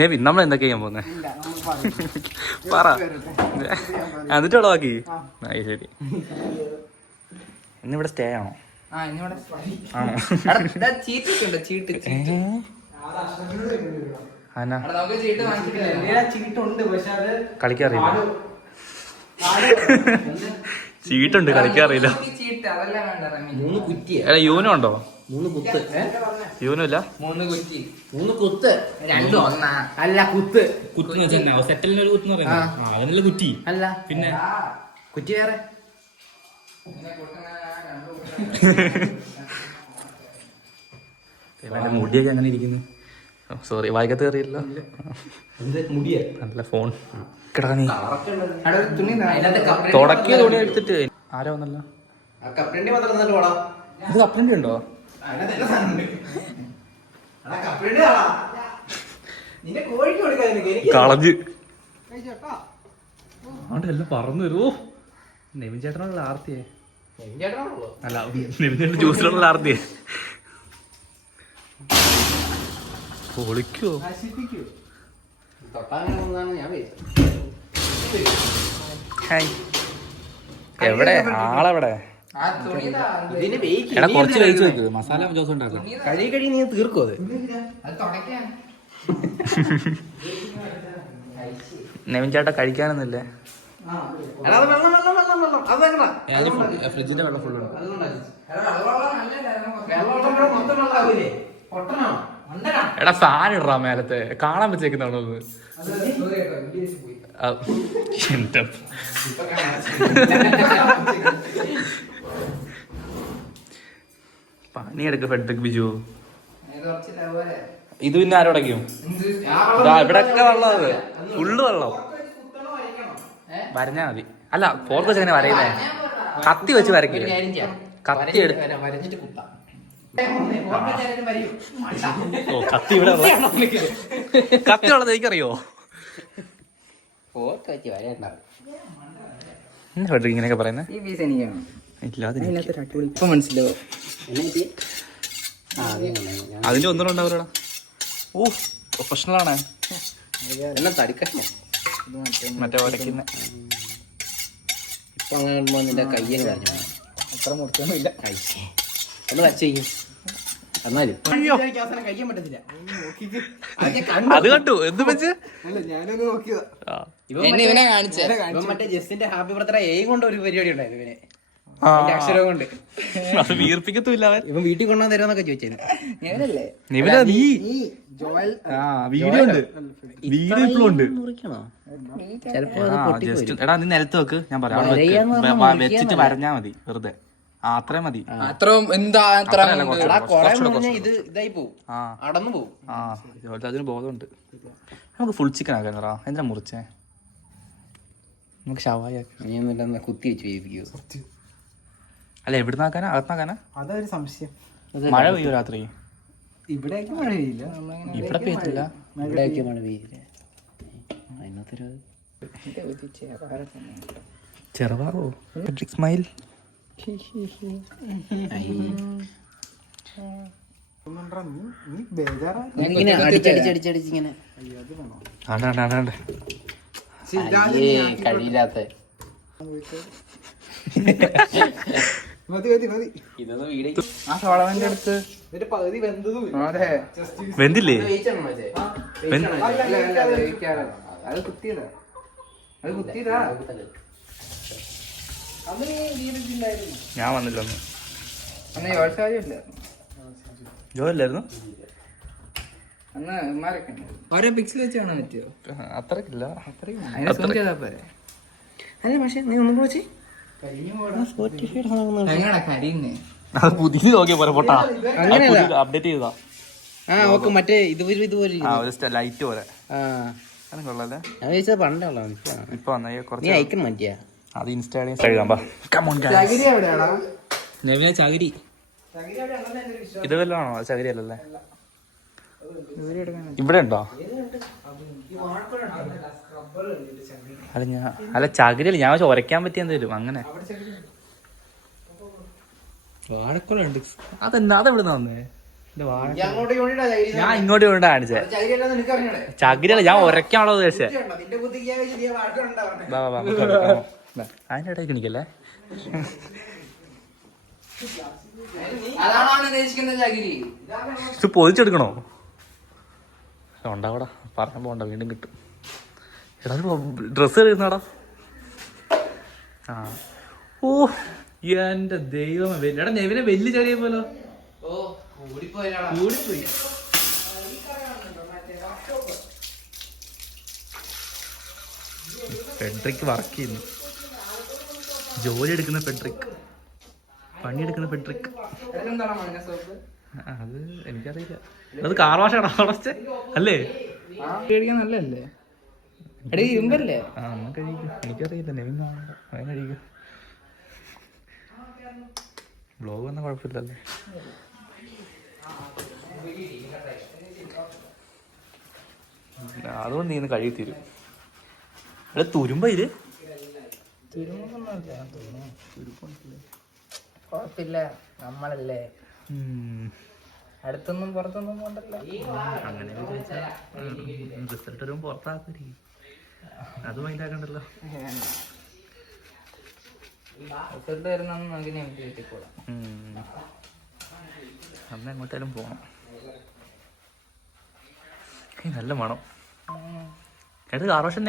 നെവിൻ നമ്മൾ എന്തൊക്കെ ചെയ്യാൻ പോകുന്നേ? പറ, എന്നിട്ട് ഉളവാക്കി. ശരി. ഇന്നിവിടെ സ്റ്റേ ആണോ? ആണോ? കളിക്കാറില്ല. ചീട്ടുണ്ട്, കളിക്കാറില്ല. യൂനോ ഉണ്ടോ? 3 കുത്ത്. യൂനോ ഇല്ല. 3 കുത്ത്. 2 ഒന്നാ അല്ല കുത്ത്. കുത്തി സെറ്റലിന് ഒരു കുത്ത് പറയുന്നത് കുറ്റി അല്ല. പിന്നെ കുറ്റി വേറെ. മുടിയൊക്കെ അങ്ങനെ ഇരിക്കുന്നു. സോറി, വായിക്കത്ത് കയറിയല്ലോ. നല്ല ഫോൺ തുടക്കിയ തുണി എടുത്തിട്ട് ആരോ വന്നല്ലോ. ഇത് കപ്പലണ്ടി ഉണ്ടോ? കളഞ്ഞ് അവിടെ എല്ലാം പറന്നു വരുമോ? നെവിൻ ചേട്ടനുള്ള ആർത്തിയെ അല്ല, നെവിൻ ചേട്ടൻ ജ്യൂസിലുള്ള ആർത്തിയെ പൊളിക്കോ? എവിടെ ആളെവിടെ? എടാ കുറച്ച് കഴിച്ചു വെക്ക്, മസാല ജോസ് ഉണ്ടാക്കും. കഴി നീ തീർക്കോ? നെവിൻ ചേട്ടാ കഴിക്കാനൊന്നുമില്ലേ? ഫ്രിഡ്ജിന്റെ വെള്ളം ഫുള്ളുണ്ട്. എടാ സാധനം ഇടാ മേലത്തെ കാണാൻ വെച്ചേക്കുന്നാണോ? പണിയെടുക്ക ഫെഡ്രിക് ബിജു. ഇത് പിന്നെ ആരോടക്കും? ഇവിടൊക്കെ വെള്ളം, ഫുള്ള് വെള്ളം. വരഞ്ഞാ മതി. അല്ല, ഫോർക്ക് വെച്ച് എങ്ങനെ വരയുന്നേ? കത്തി വെച്ച് വരക്കില്ല. കത്തി വരച്ചിട്ട് കുത്താം. ഓ, കത്തി ഇവിടെ കത്തി ഉള്ളത് എനിക്കറിയോ? ഫെഡ്രിക് ഇങ്ങനെയൊക്കെ പറയുന്നത് ഇപ്പൊ മനസ്സിലാവോ? അതിന്റെ ഒന്നും ഉണ്ടാവില്ലടാ. ഓ, പ്രൊഫഷണൽ ആണ്. മറ്റേ വരയ്ക്കുന്ന ഇപ്പൊ അങ്ങനെ നിന്റെ കയ്യിൽ പറഞ്ഞു അത്ര മുറിച്ചൊന്നുമില്ല. ഒന്ന് വച്ചേക്കും. അത് കണ്ടു. എന്ത് വെച്ച് ഇവനെ കാണിച്ച മറ്റേ ജസ്റ്റിന്റെ ഹാപ്പി ബർത്ത്ഡേ കൊണ്ട് ഒരു പരിപാടി ഉണ്ടായിരുന്നു. ഇവനെ അക്ഷരം കൊണ്ട് അത് വീർപ്പിക്കത്തുമില്ല. ഇവൻ വീട്ടിൽ കൊണ്ടുവന്ന് തരുമെന്നൊക്കെ ചോദിച്ചേന്. വീഡിയോ ഉണ്ട്, വീഡിയോ ഇപ്പോഴും ഉണ്ട്. ചിലപ്പോ എടാ നീ നിലത്ത് വെക്ക്, ഞാൻ പറയാം. വെച്ചിട്ട് വരഞ്ഞാ മതി, വെറുതെ. അത്രേ മതി. ഇത് ഇതായി പോവും, അടന്നു പോവും. അതിന് ബോധമുണ്ട്. നമുക്ക് ഫുൾ ചിക്കൻ ആക്കാനറാ. എന്തിനാ മുറിച്ചേ? നമുക്ക് ഷവായി ആക്കാം. കുത്തി വെച്ച് വേവിക്കോ? അല്ല, എവിടുന്നാക്കാനാ? അകത്തുനാക്കാനാ? അതൊരു സംശയം. മഴ പെയ്യോ രാത്രി? ഇവിടേക്ക് മഴ പെയ്യില്ല. ഇവിടെ പെയ്യത്തില്ല. ഇവിടേക്ക് മഴ പെയ്യില്ല. അതിനകത്തൊരു ചെറുപാറോ? സ്മൈൽ. അടിച്ചടിച്ചടിച്ചടിച്ചിങ്ങനെ കഴിയില്ലാത്ത വെന്തില്ലേ? ഞാൻ വന്നില്ല ജോലായിരുന്നു. ഓരോ പിക്സിൽ വെച്ച് കാണാൻ പറ്റുമോ? അത്രക്കില്ല. അല്ല പക്ഷെ നീ ഒന്നും കൂടെ പുതിയ നോക്കിയ പോലെ പൊട്ടാ. അപ്ഡേറ്റ് ചെയ്താ മറ്റേ ഇതുപോലെ ലൈറ്റ് പോലെ കൊള്ളല്ലേ? ഞാൻ ചോദിച്ചത് പണ്ടേ ഉള്ള ഇപ്പൊ നീ അയക്കാൻ മാറ്റിയാ അത് ഇൻസ്റ്റാഗ്രാം. ചകിരി ഇത് വല്ലതാണോ? ചകിരി അല്ലല്ലേ? ഇവിടെ ഉണ്ടോ? അല്ല ചകിരി അല്ല, ഞാൻ ഉരയ്ക്കാൻ പറ്റിയ എന്തേലും അങ്ങനെ. വാഴക്കുളം ഉണ്ട്. അതെന്താ? അതെവിടുന്ന വന്നേ? അങ്ങോട്ട് കൊണ്ടിട്ടാ ചകിരി. ഞാൻ ഇങ്ങോട്ട് കൊണ്ടാ കാണിച്ചേ. ചകിരി അല്ലാതെ നിനക്ക് അറിഞ്ഞൂടെ? ചകിരിയല്ല, ഞാൻ ഉരക്കാണല്ലോ ഉദ്ദേശിച്ചേ. നിന്റെ ബുദ്ധിക്ക് ഞാൻ വെച്ച് നീ വാട്ടുണ്ടാ പറഞ്ഞെ. അതിന്റെ ഇടയ്ക്ക് എനിക്കല്ലേ അതാണ് അവൻ ഉദ്ദേശിക്കുന്ന ചകിരി. ഇത് പൊതിച്ചെടുക്കണോ? ഉണ്ടാവടാ, പറഞ്ഞ പോണ്ട, വീണ്ടും കിട്ടും. എടാ ഡ്രസ്സ് കഴിയുന്നാടാ. ആ ഓ എന്റെ ദൈവമേ, എടാ നെവിനെ വലിയ ചെറിയ പോലോ. ഓ കൂടിപ്പോയില്ലടാ. കൂടിപ്പോയി. ഫെഡറിക് വർക്ക് ചെയ്യുന്നു, ജോലി എടുക്കുന്ന ഫെഡറിക്, പണിയെടുക്കുന്ന ഫെഡറിക്. അത് എനിക്കറിയില്ല. അത് കാർ വാഷാണോ അല്ലേ? പേടിക്കാൻ നല്ലല്ലേ? എടീ ഇരുമ്പല്ലേ? ആ എന്നാ കഴിക്കും. എനിക്കറിയില്ല, നെവിൻ അവൻ കഴിക്കും. ബ്ലോഗ് വന്ന കുഴപ്പമില്ലല്ലേ? അതുകൊണ്ട് നീ ഇന്ന് കഴുകി തരും. അല്ല തുരുമ്പ ഇത് കുഴപ്പമില്ല, നമ്മളല്ലേ, അടുത്തൊന്നും പുറത്തൊന്നും കൊണ്ടല്ലോ. അങ്ങനെ റിസൾട്ട് വരുമ്പോൾ പുറത്താക്കി അത് മൈൻഡാക്കണ്ടല്ലോ. റിസൾട്ട് വരുന്ന നമുക്ക് കിട്ടിക്കോളാം. അന്ന് എങ്ങോട്ടായാലും പോണം. നല്ല മണം. എടുത്ത് ആഘോഷം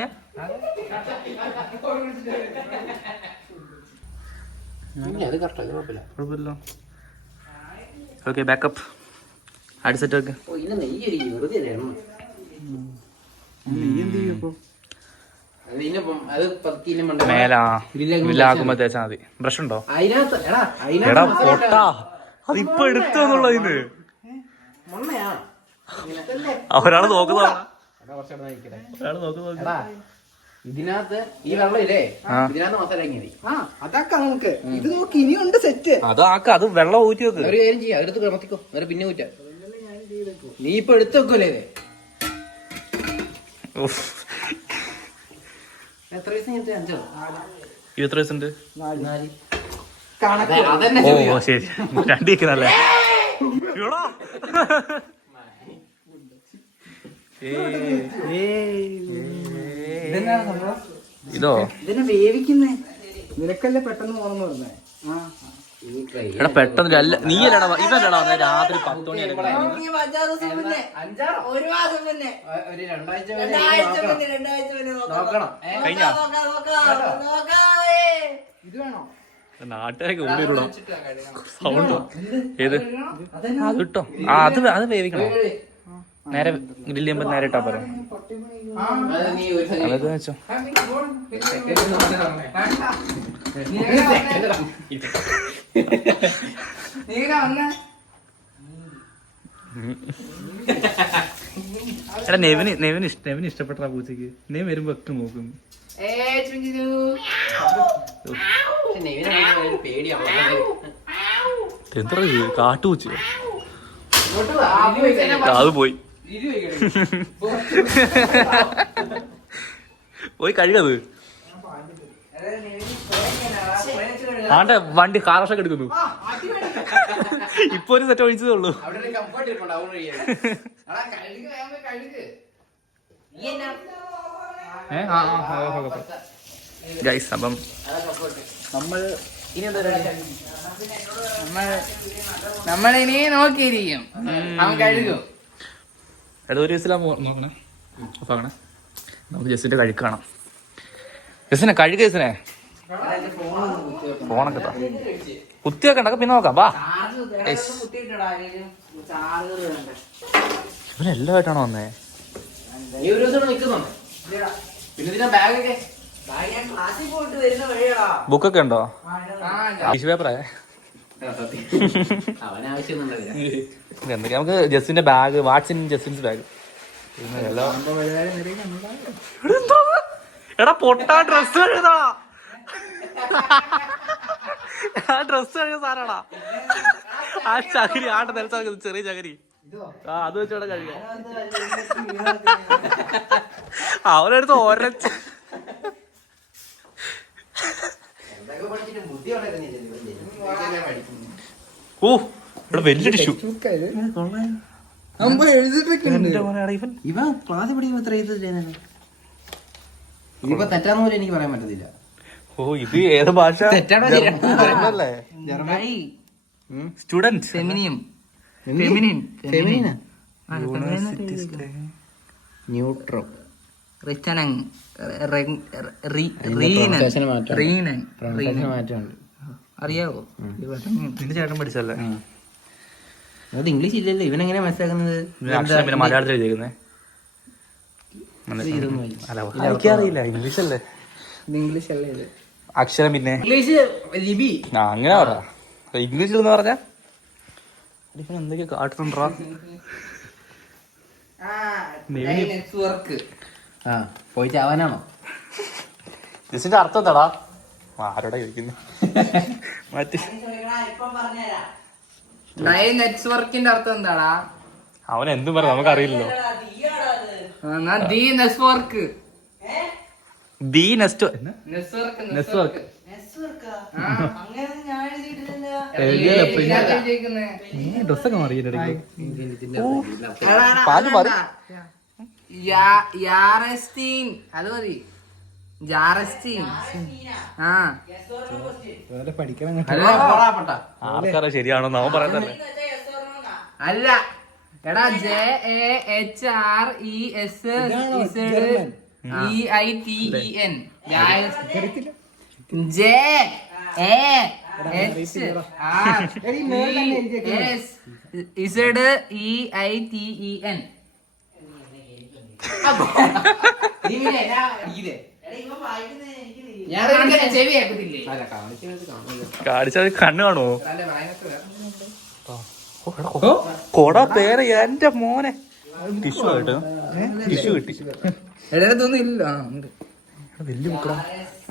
കുഴപ്പമില്ല. ഓക്കെ ബാക്കപ്പ് അടി സെറ്റ് ഒക്കെ മേലാ വില്ലാക്കുമ്പോ തേച്ചാ മതി. ബ്രഷ് ഉണ്ടോ? എടാ പൊട്ടാ, അതിപ്പോ എടുത്തോന്നുള്ള ഇതിന് ഒരാള് നോക്കുന്നതാ. ഇതിനകത്ത് ഈ വെള്ളം ഇല്ലേ, ഇതിനകത്ത് മസാല അതാക്കാം നമുക്ക്. ഇത് നോക്കി ഇനിയുണ്ട് സെറ്റ്. അതാക്ക, അത് വെള്ളം ഊറ്റി വെക്ക്. ഒരു കാര്യം ചെയ്യാം, അതെടുത്ത് കിടത്തിക്കോ, നേരെ പിന്നെ ഊറ്റാ. നീ ഇപ്പൊ എടുത്തു വെക്കൂലേ ഇത്? എത്ര വയസ്സ്? 20 വയസ്സുണ്ട്. അതന്നെ ഓ ശരി, രണ്ടിരിക്കുന്നല്ലേ. ഇതോ ഇതിനെ വേവിക്കുന്നേ നിനക്കല്ലേ പെട്ടെന്ന് പോകണമെന്ന് പറഞ്ഞേ. എടാ പെട്ടെന്ന് നീയല്ലടാ ഇവല്ലടാ രാത്രി 10 മണി നാട്ടുകാരൊക്കെ ഓടിയിടോ സൗണ്ടോ ഏത് അത് ഇട്ടോ. ആ അത് വേവിക്കണോ? നേരെ ഗ്രില്ല് ചെയ്യുമ്പോ നേരെ ഇട്ടാ പോരെ. അതൊക്കെ വെച്ചോ. എടാ നെവിന് ഇഷ്ടപ്പെട്ട പൂച്ചക്ക് നെവ് വരുമ്പോ ഒക്കെ നോക്കുന്നു. എന്താ കാട്ടുപൂച്ച? അത് പോയി പോയി കഴുകത്. ആണ്ടെ വണ്ടി കാറൊക്കെ എടുക്കുന്നു. ഇപ്പൊ ഒരു സെറ്റ് ഒഴിച്ചതേ ഉള്ളൂ. ഗൈസ് അപ്പം നമ്മളിനി നോക്കിയിരിക്കും. എടാ ഒരു ദിവസം നോക്കണേ, അപ്പാകണേ. നമുക്ക് ജസ്റ്റിന്റെ കഴുക്ക് കാണാം. ജസ്റ്റിനെ കഴുക. ജസ്റ്റിനെ ഫോണൊക്കെ കുത്തി വെക്കണ്ട, പിന്നെ നോക്കാം. വാ, ഇവനെല്ലാമായിട്ടാണോ വന്നേ? ബുക്കൊക്കെ ഉണ്ടോ? ടിഷ്യൂ പേപ്പറേ എന്തൊക്കെ? നമുക്ക് ജസ്റ്റിന്റെ ബാഗ്, വാട്സ് ഇൻ ജസ്റ്റിൻസ് ബാഗ്. എടാ പൊട്ടാ ഡ്രസ് കഴുതാ, ആ ഡ്രസ് കഴുകുന്ന സാധനടാ. ആ ചകിരി ആട്ടെ നിലച്ചാ ചെറിയ ചകിരി. ആ അത് വെച്ചോടെ കഴുക. അവരെടുത്ത് ഒരച്ച ഓ ഇവിടെ വലിയ ടിഷ്യൂ. ഇവ ക്ലാസ് പഠിക്കുമ്പോ എത്ര ഇതിപ്പോ തെറ്റാന്ന് പോലും എനിക്ക് പറയാൻ പറ്റത്തില്ല. ഓ ഇത് ഏത് ഭാഷ? തെറ്റാണോ സ്റ്റുഡന്റ് ന്യൂട്രോ അറിയാവോ? നിന്റെ ചേട്ടൻ പഠിച്ചല്ലേ? അത് ഇംഗ്ലീഷ് ഇല്ലല്ലോ, ഇവനെങ്ങനെ മനസ്സിലാക്കുന്നത്? മലയാളത്തിൽ എഴുതിയേക്കുന്നേ. എനിക്കറിയില്ല, ഇംഗ്ലീഷ് അല്ലേ? ഇംഗ്ലീഷ് അല്ലേ ഇത്? അക്ഷരം പിന്നെ ഇംഗ്ലീഷ് ലിപി. അങ്ങനെ പറ. ഇംഗ്ലീഷിൽ എന്ന് പറഞ്ഞാ എന്തൊക്കെയാ കാട്ടുന്നുണ്ടാ? പോയി ചാവാനാണോ? ഇതിന്റെ അർത്ഥം എന്താടാ? ആരോടാ ചോദിക്കുന്നത്? മറ്റേ നെറ്റ്വർക്കിന്റെ അർത്ഥം എന്താടാ? അവൻ എന്തും പറയാം, നമുക്കറിയില്ലല്ലോ. ഡ്രസ്സൊക്കെ മാറി അത് മതി. ജാറസ്റ്റീൻ. ആൾക്കാരെ ശരിയാണോ അവൻ പറയണ്ടല്ലേ? അല്ല എടാ, JAHRESEITEN JAHRESEITEN. കാണിച്ചാൽ കണ്ണ് കാണുമോ? കൊട പേര് എന്റെ മോനെ. ടിഷ്യൂ ആയിട്ട് ടിഷ്യൂ കിട്ടി. വലിയ ബുക്കടാ.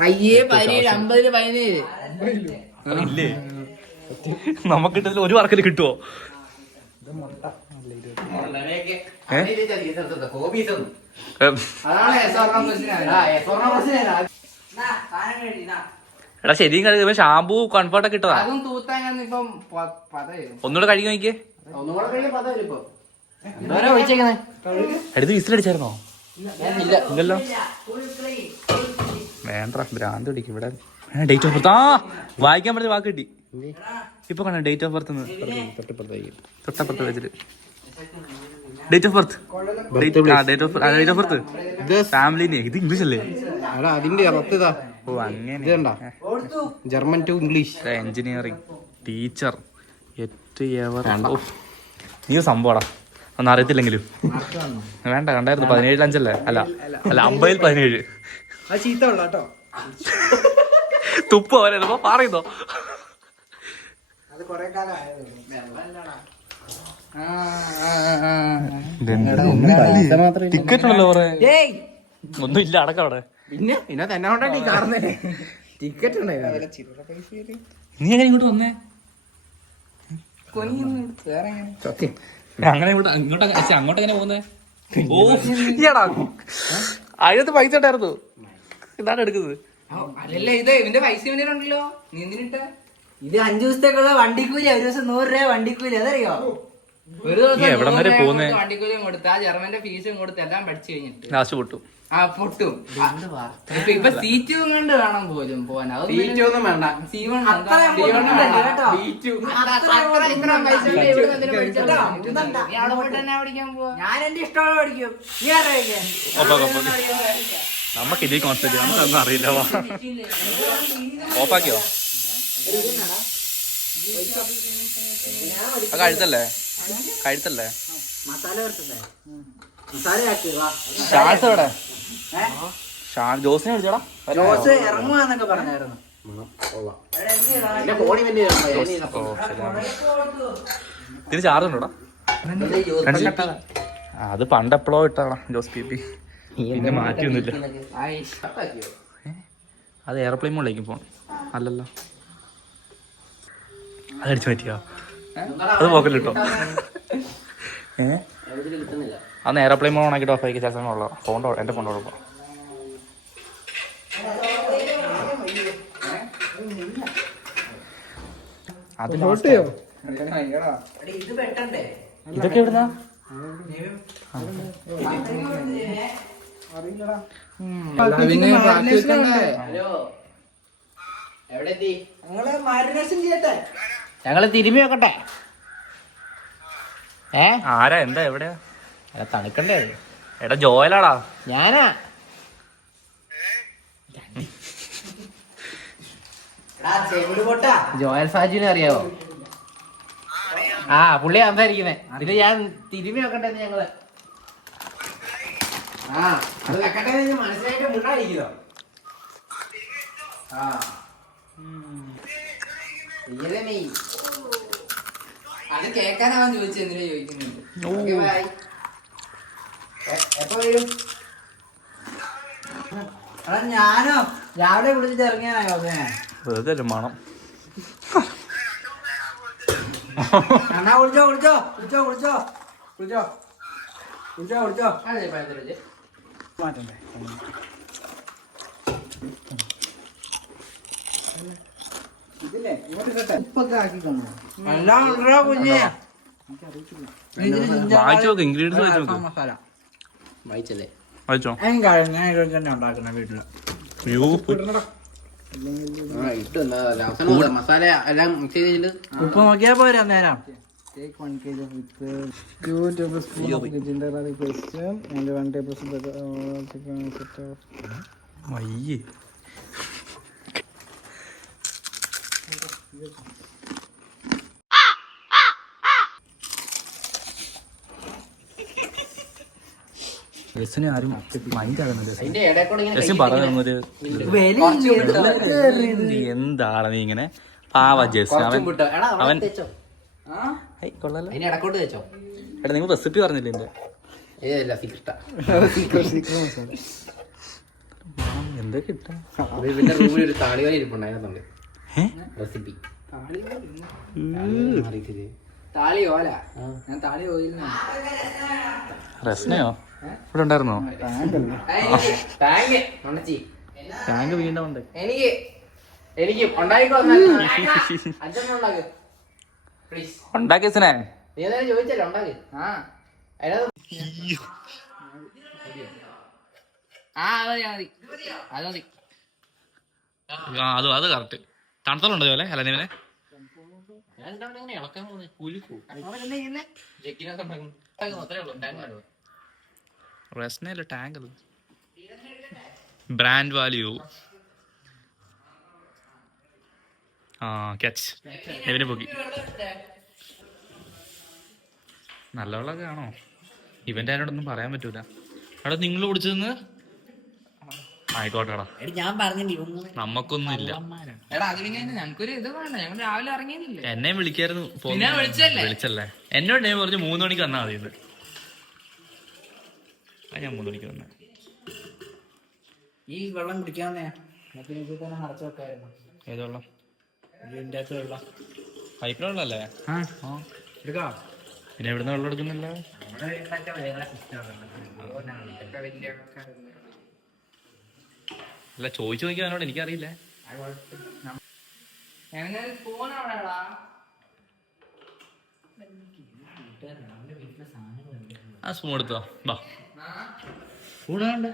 അയ്യേ 17, 50, 17. ഇല്ലേ? നമുക്കിട്ടതിൽ ഒരു വർക്കിൽ കിട്ടുവോ? എടാ ശരിയും കഴിയുമ്പോ ഷാമ്പൂ കംഫർട്ട് ഒക്കെ ഇട്ടതാ. ഒന്നുകൂടെ കഴുകി നോക്കിയേ. എടുത്ത് വിസിലടിച്ചായിരുന്നോ? ഇല്ലല്ലോ. വേണ്ട, ഭ്രാന്ത് പിടിക്കും ഇവിടെ. Date of birth. വായിക്കാൻ പറഞ്ഞ വാക്ക് കിട്ടി. ഇപ്പൊ കാണാം ഡേറ്റ് ഓഫ് ബർത്ത് തൊട്ടപ്പുറത്ത് വെച്ചിട്ട്. Date of birth, date of birth ഫാമിലിനെ. ഇത് ഇംഗ്ലീഷ് അല്ലേ? അതിന്റെ അർത്ഥം. ഓ അങ്ങനെ. German to English. Engineering teacher. നീ സംഭവടാ, ഒന്നും അറിയത്തില്ലെങ്കിലും. വേണ്ട, കണ്ടായിരുന്നു 17 5 അല്ല 50 17. തുപ്പോ അവരോ പറയുന്നോ? ടിക്കറ്റ് ഉണ്ടല്ലോ കുറെ. ഒന്നും ഇല്ല, അടക്കം അവിടെ. ടിക്കറ്റ് നീ എങ്ങനെ ഇങ്ങോട്ട് വന്നേ? അങ്ങനെ അങ്ങോട്ട് എങ്ങനെ പോകുന്നേ? ഓ ഇയാടാ, അതിനകത്ത് പൈസ ഉണ്ടായിരുന്നു. ഇതാണ് എടുക്കുന്നത്. അല്ലല്ല, ഇത് ഇവന്റെ പൈസ ഉണ്ടല്ലോ. നീ എന്തിനിട്ട? ഇത് 5 ദിവസത്തേക്കുള്ള വണ്ടിക്കൂലി. ഒരു ദിവസം 100 രൂപ വണ്ടിക്കൂലി. അതറിയോ? ഒരു ദിവസം വണ്ടിക്കൂലിയും കൊടുത്ത് ആ ജർമ്മന്റെ ഫീസും കൊടുത്ത് എല്ലാം പഠിച്ചു കഴിഞ്ഞിട്ട് ലാസ്റ്റ് പൊട്ടും. പൊട്ടും. ഇപ്പൊ സീറ്റും കൊണ്ട് വേണം പോലും പോവാൻ. സീറ്റൊന്നും വേണ്ട. ഞാൻ എന്റെ ഇഷ്ടമുള്ള പഠിക്കും. നമുക്ക് ഇതേ കോൺസെപ്റ്റ്, നമുക്കൊന്നും അറിയില്ല. ഓഫാക്കിയോ? കഴുത്തല്ലേ? ഷാൻസ് എവിടെ? ജോസിനെ വിളിച്ചോടാ. ജോസ് ഇറങ്ങുവാന്നൊക്കെ പറഞ്ഞായിരുന്നു. ഇതിന് ചാർജ് ഉണ്ടോടാ? അത് പണ്ടെപ്പോഴോ ഇട്ടാടാ ജോസ് പി. പിന്നെ മാറ്റിയൊന്നുമില്ല. അത് എയർപ്ലെയിൻ മോളിലേക്ക് പോണം. അല്ലല്ലോ, അതടിച്ചു പറ്റിയോ? അത് പോക്കല്ലോ. അന്ന് എയർപ്ലെയിൻ മോൾ ഓണാക്കിട്ട് ഓഫ് ആക്കി ശേഷം ഉള്ള ഫോണിൻ്റെ എൻ്റെ ഫോണിൻ്റെ കുഴപ്പം. അത് ഇത് വെട്ടണ്ടേ? ഇതൊക്കെ എവിടുന്നാ? ഹലോ, എവിടെ എത്തി? ഞങ്ങള് തിരുമ്പി വെക്കട്ടെ. ആരാ? എന്താ? എവിടെയാ? തണുക്കണ്ടേ? എടാ ജോയലാടാ. ഞാനാ. ജോയൽ സാജുവിനെ അറിയാവോ? ആ, പുള്ളി സംസാരിക്കുന്നേ. ഇത് ഞാൻ തിരുമ്പി വെക്കട്ടെ ഞങ്ങള്. ആ, അത് വെക്കട്ടെ മനസ്സിലായിട്ട് മുണ്ടായിരിക്കുന്നോ? ആ, അത് കേക്കാനാവാൻ ചോദിച്ചു. എന്തിനാ ചോദിക്കുന്നുണ്ട്? എപ്പോ വരും? ഞാനോ രാവിലെ വിളിച്ചിട്ട് ഇറങ്ങിയാനോ? വെറുതെ മണം. എന്നാ വിളിച്ചോ വിളിച്ചോ വിളിച്ചോ വിളിച്ചോ വിളിച്ചോ വിളിച്ചോ വിളിച്ചോ. മാറ്റണ്ടേ? ഇതില്ലേ ഇങ്ങോട്ട് കേട്ടെ. ഉപ്പൊക്കെ ആക്കി തന്നു. എല്ലാം ഉണ്ടോ കുഞ്ഞേ? വായിച്ചു നോക്ക്, ഇൻഗ്രീഡിയൻസ് വായിച്ചു നോക്ക്. മസാല വായിച്ചല്ലേ? വായിച്ചോ? ഞാൻ ഇത് തന്നെ ഉണ്ടാക്കുന്ന വീട്ടില്. മസാല എല്ലാം മിക്സ് ചെയ്തിട്ട് ഉപ്പ് നോക്കിയാ പോരാ നേരം. Take 1 kg of with 2 tablespoons of ginger garlic paste and 1 tablespoon of chicken etc. മയ്യേ. രസിനെ ആരും മൈൻഡ് ആകുന്നില്ല. എന്താണ് നീ ഇങ്ങനെ? പാവ ജസ്. അവൻ കൊള്ളാലോ. എടാ നിങ്ങൾ റെസിപ്പി പറഞ്ഞില്ലേ എന്റെ? എന്താ കിട്ടാ? റെസിപ്പി റസ്നയോ ഇവിടെ ഉണ്ടായിരുന്നോ? ടാങ്ക് വീണ്ടും ഉണ്ട്. ഉണ്ടാക്കിയസിനെ ചോദിച്ചല്ലോ. അത് കറക്റ്റ്. തണുത്തലുണ്ടോ പോലെ അല്ല നീവനെ? റസ്നല്ല ടാങ്ക്. അത് ബ്രാൻഡ് വാല്യൂ. ആ ക്യാച്ച് എവിനെ പോക്കി. നല്ല വെള്ളമൊക്കെ ആണോ? ഇവന്റെ അതിനോടൊന്നും പറയാൻ പറ്റൂല. അവിടെ നിങ്ങൾ കുടിച്ചതെന്ന് ആയിക്കോട്ടെടാ. ഞാൻ പറഞ്ഞു നമ്മക്കൊന്നും ഇല്ല. ഞങ്ങൾക്കൊരു ഇത് വേണ്ട. ഞങ്ങൾ രാവിലെ ഇറങ്ങിയില്ലേ? എന്നെ വിളിക്കായിരുന്നു. വിളിച്ചല്ലേ? എന്നോട് ഞാൻ പറഞ്ഞു 3 മണിക്ക് വന്നാൽ മതി. ഇത് ഞാൻ 3 മണിക്ക് വന്ന. ഈ വെള്ളം കുടിക്കാന്നേ നിറച്ചു വെക്കായിരുന്നു. ഏത് വെള്ളം? വെള്ളം പൈപ്പിലെ വെള്ളല്ലേ? എടുക്കാം. പിന്നെ എവിടുന്ന് വെള്ളം എടുക്കുന്നില്ല? അല്ല ചോദിച്ചു നോക്കിയാൽ അവനോട് എനിക്കറിയില്ല. ആ സ്പൂൺ എടുത്തോ. ബാ സ്പൂണുണ്ട്.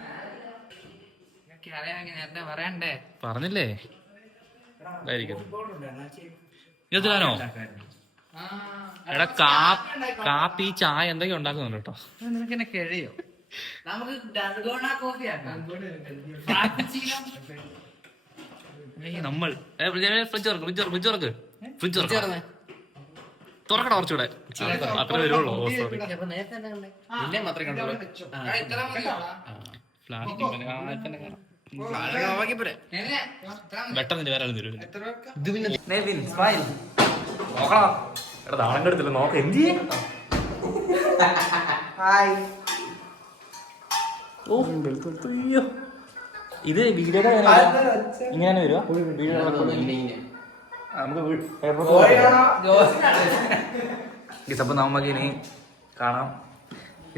പറഞ്ഞില്ലേ? ഇതിലാണോ? എടാ കാപ്പി ചായ എന്തൊക്കെ ഉണ്ടാക്കുന്നുണ്ട് കേട്ടോ. നിനക്കെന്നെ കഴിയോ? നമുക്ക് നമ്മൾ ഫ്രിഡ്ജ് തുറക്കട കുറച്ചുകൂടെ അത്ര വരുള്ളൂ. വെട്ടം വേറെ താളം കെടുത്തില്ല. നോക്ക എന്ത് ഇത് വീഡിയോ ഇങ്ങനെ വരുവാ? അപ്പൊ നമുക്ക് ഇനി കാണാം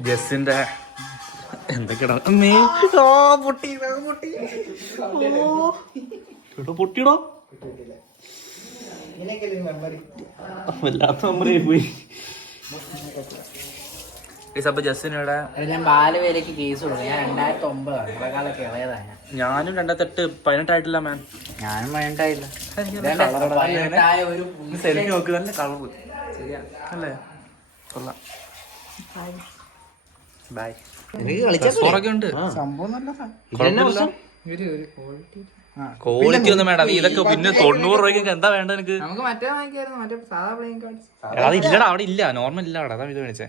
ജസ്സിന്റെ എന്തൊക്കെയാ. പൊട്ടിയിടോ വല്ലാത്ത മെമ്മറി പോയി. അപ്പൊ ജസ്റ്റിനിവിടെ ഞാൻ ബാലവേലയ്ക്ക് കേസ് കൊടുക്കും. ഞാൻ 2009 ഇളകാലൊക്കെ ഇളയതാണ്. ഞാനും 2008 18 മാൻ. ഞാനും 18 ഒരു സെൽഫി നോക്ക്, നല്ല കളർ ശരിയാ അല്ലേ? കൊള്ളാം. ബൈ. റെസ്റ്റോറൊക്കെ ഉണ്ട്, ക്വാളിറ്റി ഒന്നും വേണ്ട. ഇതൊക്കെ പിന്നെ 90 രൂപയ്ക്ക് എന്താ വേണ്ട എനിക്ക്? നമുക്ക് മറ്റേ വാങ്ങിക്കായിരുന്നു, മറ്റേ സാധാ പ്ലെയിൻ കാർഡ്സ്. അത് ഇല്ലടാ, അവിടെ ഇല്ല, നോർമൽ ഇല്ല അവിടെ. അതാ ഇത് മേടിച്ചേ.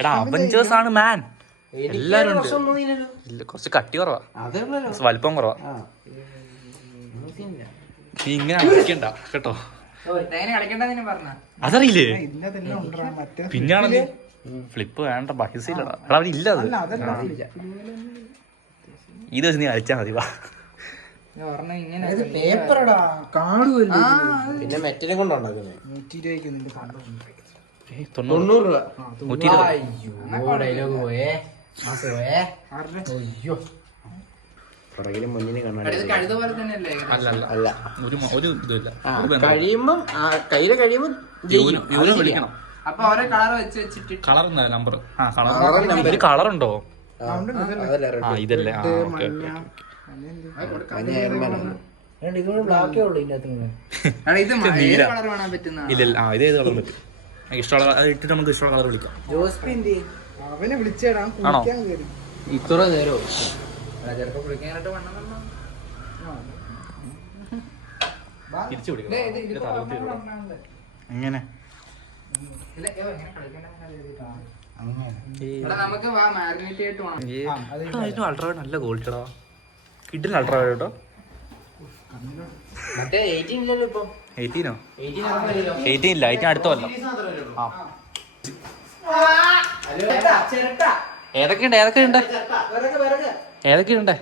എടാ അവഞ്ചേഴ്സ് ആണ് മാൻ, എല്ലാരും ഉണ്ട്. ഇല്ല, കുറച്ച് കട്ടി കുറവാ, വലിപ്പം കുറവാ. നീ ഇങ്ങനെ കളിക്കണ്ട കേട്ടോ, അതറിയില്ലേ? പിന്നാണ് ഫ്ലിപ്പ് വേണ്ട, പൈസ ഇല്ലടാ. എടാ അവരില്ല, അത് ഈ ദിവസം നീ കളിച്ചാ മതി. വാ, പിന്നെ മെറ്റലും കൊണ്ടുണ്ടാക്കുന്നത് 90 രൂപ. 120 പുറകിലും മുന്നിന് അല്ല ഒരു ഇതുമില്ല. കഴിയുമ്പം കയ്യില് കഴിയുമ്പോ വിളിക്കണം. അപ്പൊ ഓരോ കളർ വെച്ച് വെച്ചിട്ട് കളർ നമ്പർ കളർ ഉണ്ടോ? ഇതല്ലേ? ഇല്ല, ഇത് ഏത് കളർ പറ്റും? ഇഷ്ടമുള്ള അത് ഇട്ടിട്ട് നമുക്ക് ഇഷ്ടമുള്ള കളർ വിളിക്കാം. അവനെ വിളിച്ചേടാ ആണോ? ഇത്ര നേരോ തിരിച്ചു വിളിക്കാം. എങ്ങനെ? അൾട്രാ നല്ല ക്വാളിറ്റിടാ, കിഡിൽ അൾട്രാ കേട്ടോ. 18 ഇല്ല, 18 അടുത്ത കൊല്ലം. ഏതൊക്കെയുണ്ട്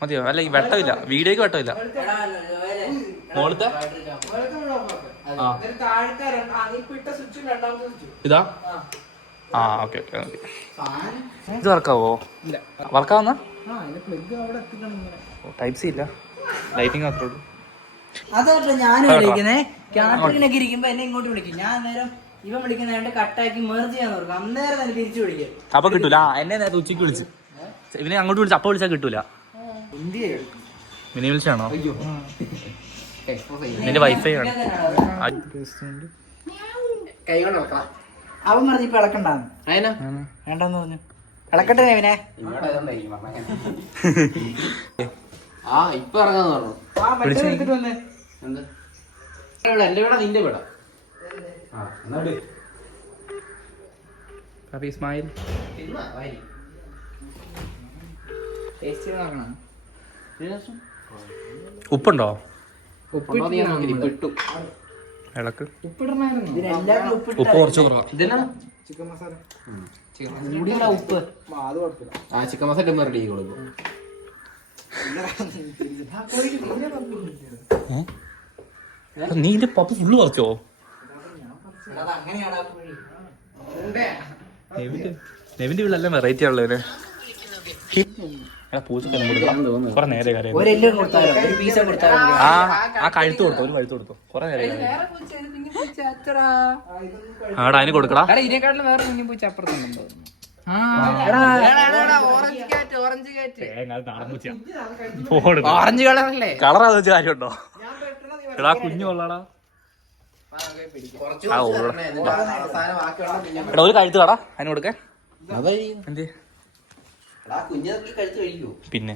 മതിയോ? അല്ല ഈ വെട്ടമില്ല, വീഡിയോക്ക് വെട്ടമില്ല. മോളത്തെ ഇതാ? ആ ഓക്കെ ഓക്കെ ഓക്കെ. ഇത് വർക്കാവോ? വർക്കാവുന്ന ടൈപ്പ് സി ഇല്ല, ലൈറ്റിംഗ് മാത്രമേ ഉള്ളൂ. അതല്ല ഞാനും വിളിക്കുന്നേ. കാറ്ററിങ്ങിനൊക്കെ ഇരിക്കുമ്പോ എന്നെ ഇങ്ങോട്ട് വിളിക്കും. ഞാൻ നേരം ഇവൻ വിളിക്കുന്ന കട്ടാക്കി മെർജ് ചെയ്യാൻ നോക്കും. അന്നേരം തന്നെ തിരിച്ചു വിളിക്കും. അപ്പൊ കിട്ടൂല. എന്നെ നേരത്തെ ഉച്ചക്ക് വിളിച്ച്, ഇവനെ അങ്ങോട്ട് വിളിച്ച് അപ്പൊ വിളിച്ചാൽ കിട്ടൂല. മിനി വിളിച്ചാണോ? നിന്റെ വൈഫൈ ആണ്. കൈ കൊണ്ട് വെക്കണം. അവൻ പറഞ്ഞ ഇപ്പൊ ഇളക്കണ്ടാന്ന്. വേണ്ടെന്ന് പറഞ്ഞു. ഇളക്കട്ടെ ഇവനെ. ഇപ്പൊ ഇറങ്ങാന്ന് പറഞ്ഞു. എന്റെ വീടാ നിന്റെ വീടാ? ഇസ്മായിൽ ഉപ്പുണ്ടോ? ഇളക്ക്. ഉപ്പ് കുറച്ച് കുറവാ. ഉപ്പ് ചിക്കൻ മസാല റെഡി ആക്കി കൊടുക്കും. നീ ഇതിന്റെ പപ്പ ഫുള്ള് കുറച്ചോ? നെവിന്റെ വീട്ടിലെല്ലാം വെറൈറ്റി ആണല്ലോ. കൊറേ നേരെ ആ കഴുത്ത് കൊടുത്തോ, ഒരു കഴുത്ത് കൊടുത്തോ. കൊറേ നേരെ ആടാ അതിന് കൊടുക്കടാ. ഇതിനെക്കാട്ടിലും വേറെ കുഞ്ഞു പൂച്ച അപ്പുറത്തുണ്ടോ? ഓറഞ്ച് കളറല്ലേ? കളറാന്ന് വെച്ച കാര്യമുണ്ടോ? എടാ കുഞ്ഞു കൊള്ളാടാ. എടാ ഒരു കഴുത്ത് കടാ അതിന് കൊടുക്കേ. എന്ത് പിന്നെ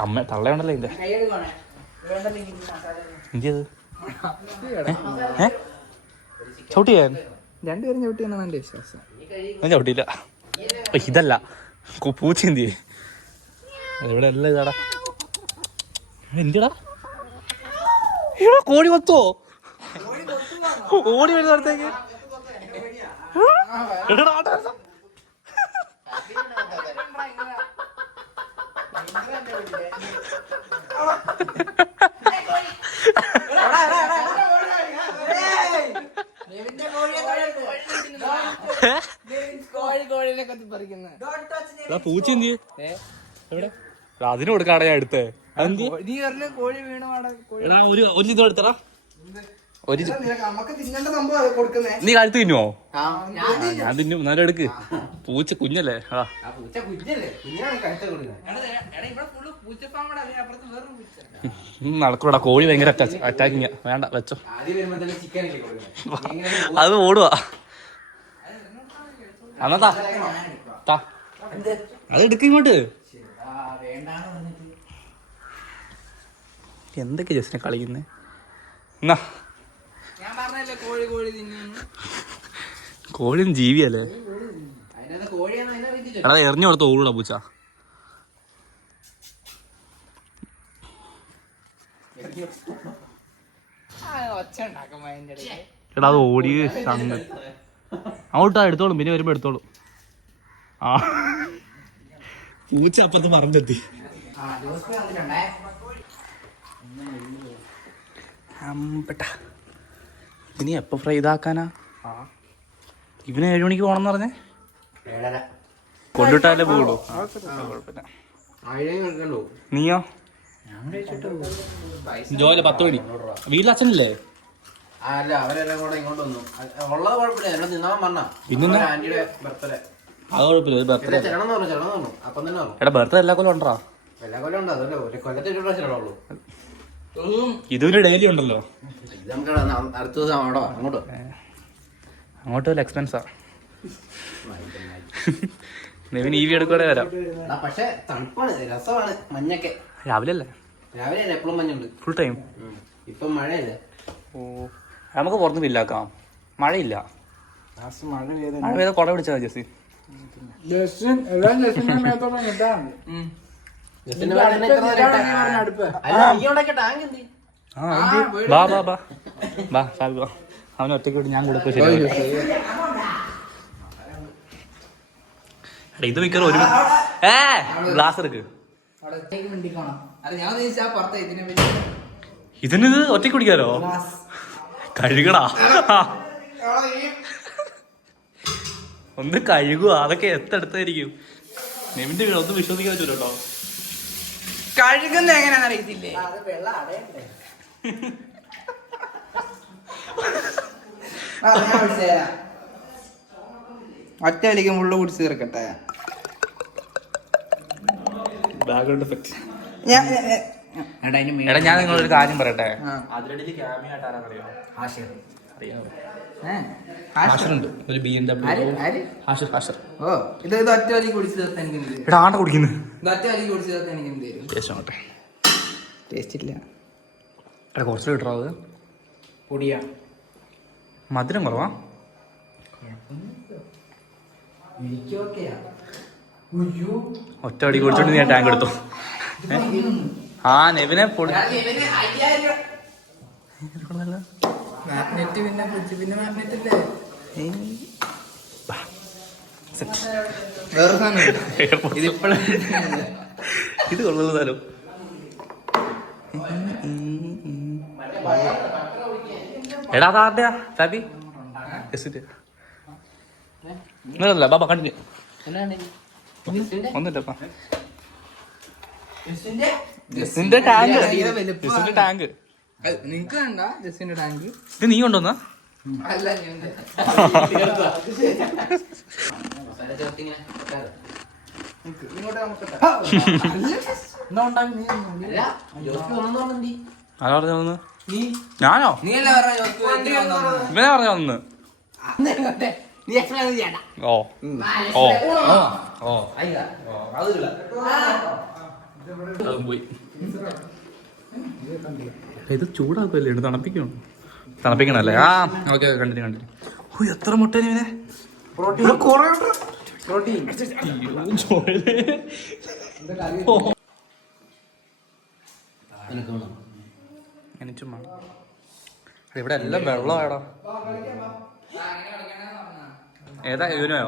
അമ്മ തള്ളയുണ്ടല്ലോ ഇതിന്റെ. എന്ത് ചവിട്ടി ചെയ്യാൻ? രണ്ടുപേരും ചവിട്ടിയെന്നാണ് എന്റെ വിശ്വാസം. ഞാൻ ചവിട്ടിയില്ല. ഇതല്ല പൂച്ച എന്തി ഇവിടെ എല്ലാം ഇതാടാ. എന്തിടാ കോഴി കൊത്തോ? ഓടി വരുന്നിടത്തേക്ക് പൂച്ച എന്തി എവിടെ? അതിന് കൊടുക്കാടെ ഞാൻ എടുത്തേ നീ പറഞ്ഞ കോഴി വീണ് എടാ ഒരു ചിത്രം എടുത്തടാ ഒരു നമുക്ക് തിന്നേണ്ട സംഭവം കൊടുക്കുന്നേ. നീ കഴുത്ത് തിന്നുവോ? ഞാൻ തിന്നും. എന്നാലും എടുക്ക്. പൂച്ച കുഞ്ഞല്ലേ? നടക്കൂടാ. കോഴി ഭയങ്കര അറ്റാക്കിങ്. വേണ്ട വെച്ചോ. അത് ഓടുവാ. എന്നാ അത് എടുക്ക ഇങ്ങോട്ട്. എന്തൊക്കെ ജസ്റ്റിനെ കളിക്കുന്നേ? എന്നാ കോഴിയും ജീവിയല്ലേ? എടാ എറിഞ്ഞു കൊടുത്ത ഓടൂടാ പൂച്ച. എടാ അത് ഓടി അങ്ങോട്ടാ എടുത്തോളും. പിന്നെ വരുമ്പോ എടുത്തോളും. ആ പൂച്ച അപ്പുറത്ത് പറമ്പെത്തി. ഇനി എപ്പോ ഫ്രൈ ഇതാക്കാനാ? ഇവന് 7 മണിക്ക് പോണെന്ന് പറഞ്ഞേ. കൊണ്ടിട്ടാലേ പോളൂ. കുഴപ്പമില്ല. നീയോ? ജോല 10 മണി. വീട്ടിൽ അച്ഛനില്ലേ? പിന്നെ അത് കുഴപ്പമില്ല. ബർത്ത്ഡേ എടാ ബർത്ത്ഡേ എല്ലാ കൊല്ലം ഉണ്ടോ? ഇതൊരു ഡെയിലി ഉണ്ടല്ലോ. അങ്ങോട്ട് വല്ല എക്സ്പെൻസാ. നെവിൻ ഈ എടുക്കൂടെ വരാം. പക്ഷെ തണുപ്പാണ്, രസമാണ്. മഞ്ഞൊക്കെ രാവിലെ അല്ലേ? രാവിലെ എപ്പോഴും മഞ്ഞുണ്ട് ഫുൾ ടൈം. ഇപ്പം മഴയല്ലേ? ഓ നമുക്ക് പുറത്ത് ബില്ലാക്കാം. മഴയില്ല. മഴ പെയ്ത കുട പിടിച്ചാ ജെസ്സി. അവന് ഒറ്റയ്ക്ക് വിട്ട് ഞാൻ കൂടെ പോയി ശരി. ഇത് മിക്കറും ഒരു ഗ്ലാസ് എടുക്ക്. ഇതിനിത് ഒറ്റയ്ക്ക് കുടിക്കാലോ? കഴുകടാ. ഒന്ന് കഴുകുക. അതൊക്കെ എത്തടുത്തായിരിക്കും. നെവിന്റെ വീട് ഒന്നും വിശ്വസിക്കാൻ പറ്റൂല കേട്ടോ. കഴുകുന്ന എങ്ങനെയാണെന്ന് അറിയത്തില്ലേ? ഒറ്റ വലിക്ക് മുള്ളു കുടിച്ച് തീർക്കട്ടെ. എടാ ഞാൻ നിങ്ങളൊരു കാര്യം പറയട്ടെ. ഹാഷറുണ്ട് ഒരു BMW. ഹാഷർ. ഓ ഇത് ഒറ്റ വലി കുടിച്ച് തീർത്താ എനിക്ക്. എടാ ആണ്ട കുടിക്കുന്നത്. ഒറ്റ വലി കുടിച്ച് തീർത്താ എനിക്ക് എന്ത് തരും? ടേസ്റ്റ് ടേസ്റ്റ് ഇല്ല. എടാ കുറച്ച് കിട്ടറോ? അത് പൊടിയാ. മധുരം കുറവാ? ഒറ്റ അടി കുടിച്ചോണ്ട് ഞാൻ ടാങ്ക് എടുത്തു. ആ നെവിനെ പൊടി. ഇത് കൊള്ളാലോ. എടാ അതാരുടെയാ ടാബി? ഇല്ലല്ല ബാബ കണ്ടിന്യൂ. ഒന്നുമില്ലപ്പാ. ജസ്സിന്റെ ടാങ്ക്. ജസ്സിന്റെ ടാങ്ക് നിങ്ങക്ക് വേണ്ട. ജസ്സിന്റെ ടാങ്ക് ഇത് നീ കൊണ്ടുവന്ന? അല്ല ഞാനോ? നീയല്ലേ ഇവനെ പറഞ്ഞ വന്ന്. ഓ ഓ ഓ പോയി. ഇത് ചൂടാക്കുമല്ലേ? ഇത് തണുപ്പിക്കണം. തണുപ്പിക്കണല്ലേ? ആ ഓക്കെ കണ്ടിന്യൂ. ഓ എത്ര മുട്ട ഇവനെ. ഇവിടെ എല്ലാം വെള്ളമാടാ. ഏതാ ഇവനോ?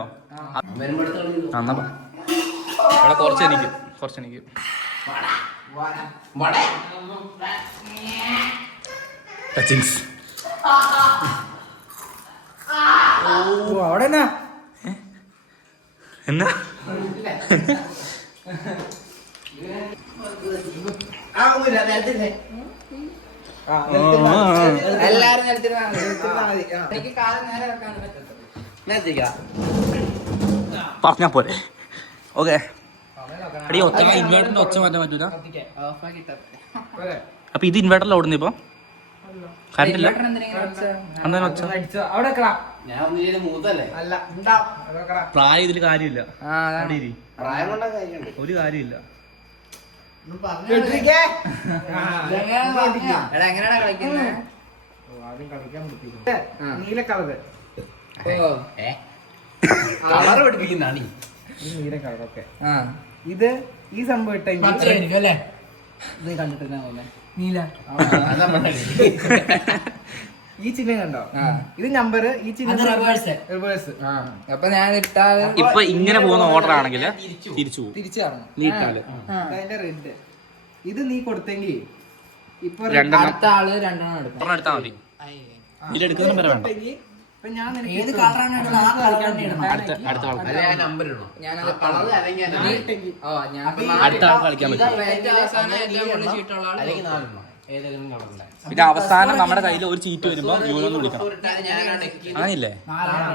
എന്നാ ഇവിടെ കുറച്ചെനിക്ക് ടച്ചിങ്സ്. അവിടെ എന്നാ എല്ലാരും എനിക്ക് കാലം നേരെ വെക്കാൻ പറ്റത്തില്ല. പറഞ്ഞാ പോരെ. ഓക്കെ അടി ഒച്ച ഇൻവേർട്ടറിന്റെ ഒച്ച മാറ്റാൻ പറ്റൂല. അപ്പൊ ഇത് ഇൻവേർട്ടറിൽ ഓടുന്നു ഇപ്പൊ കറണ്ട് ഇല്ല. എന്താ ഒച്ച? പ്രായം ഇതില് കാര്യമില്ല. ഒരു കാര്യമില്ല. എങ്ങനെയാ കളിക്കുന്നത്? നീല കളറ് കളർ പഠിപ്പിക്കുന്നതാണ് നീല കളറൊക്കെ. ഇത് ഈ സംഭവം ഇട്ടെങ്കിൽ അല്ലേ? ഇത് കണ്ടിട്ടില്ല നീല. ഈ ചിഹ്നം കണ്ടോ? ഇത് നമ്പർ, ഈ ചിഹ്നം റിവേഴ്സ്. അപ്പൊ ഞാൻ ഇട്ടാൽ ഇപ്പൊ ഇങ്ങനെ പോകുന്ന ഓർഡർ ആണെങ്കിൽ തിരിച്ചു പോകും. തിരിച്ചു കാണണം. നീ ഇട്ടാല് അതിന്റെ റെഡ്. ഇത് നീ കൊടുത്തെങ്കിൽ ഇപ്പൊ അടുത്ത ആള് രണ്ടെണ്ണം എടുക്കും. എടുത്താ മതി. ഇതിലെടുക്കുന്ന വരെ വേണ്ട. ഇപ്പൊ ഞാൻ ഏത് കളറാണ് ഇടുന്നത് ആ കളറാണ് ഇടുന്നത്. അടുത്ത ആൾക്ക് ഞാനത് അടുത്ത ആൾക്ക് കളിക്കാൻ പറ്റും. അവസാനം പിന്നെ അവസാനം നമ്മുടെ കയ്യിൽ ഒരു ചീറ്റ് വരുമ്പോ യൂനോന്ന് വിളിക്കണം. അങ്ങനെയില്ലേ?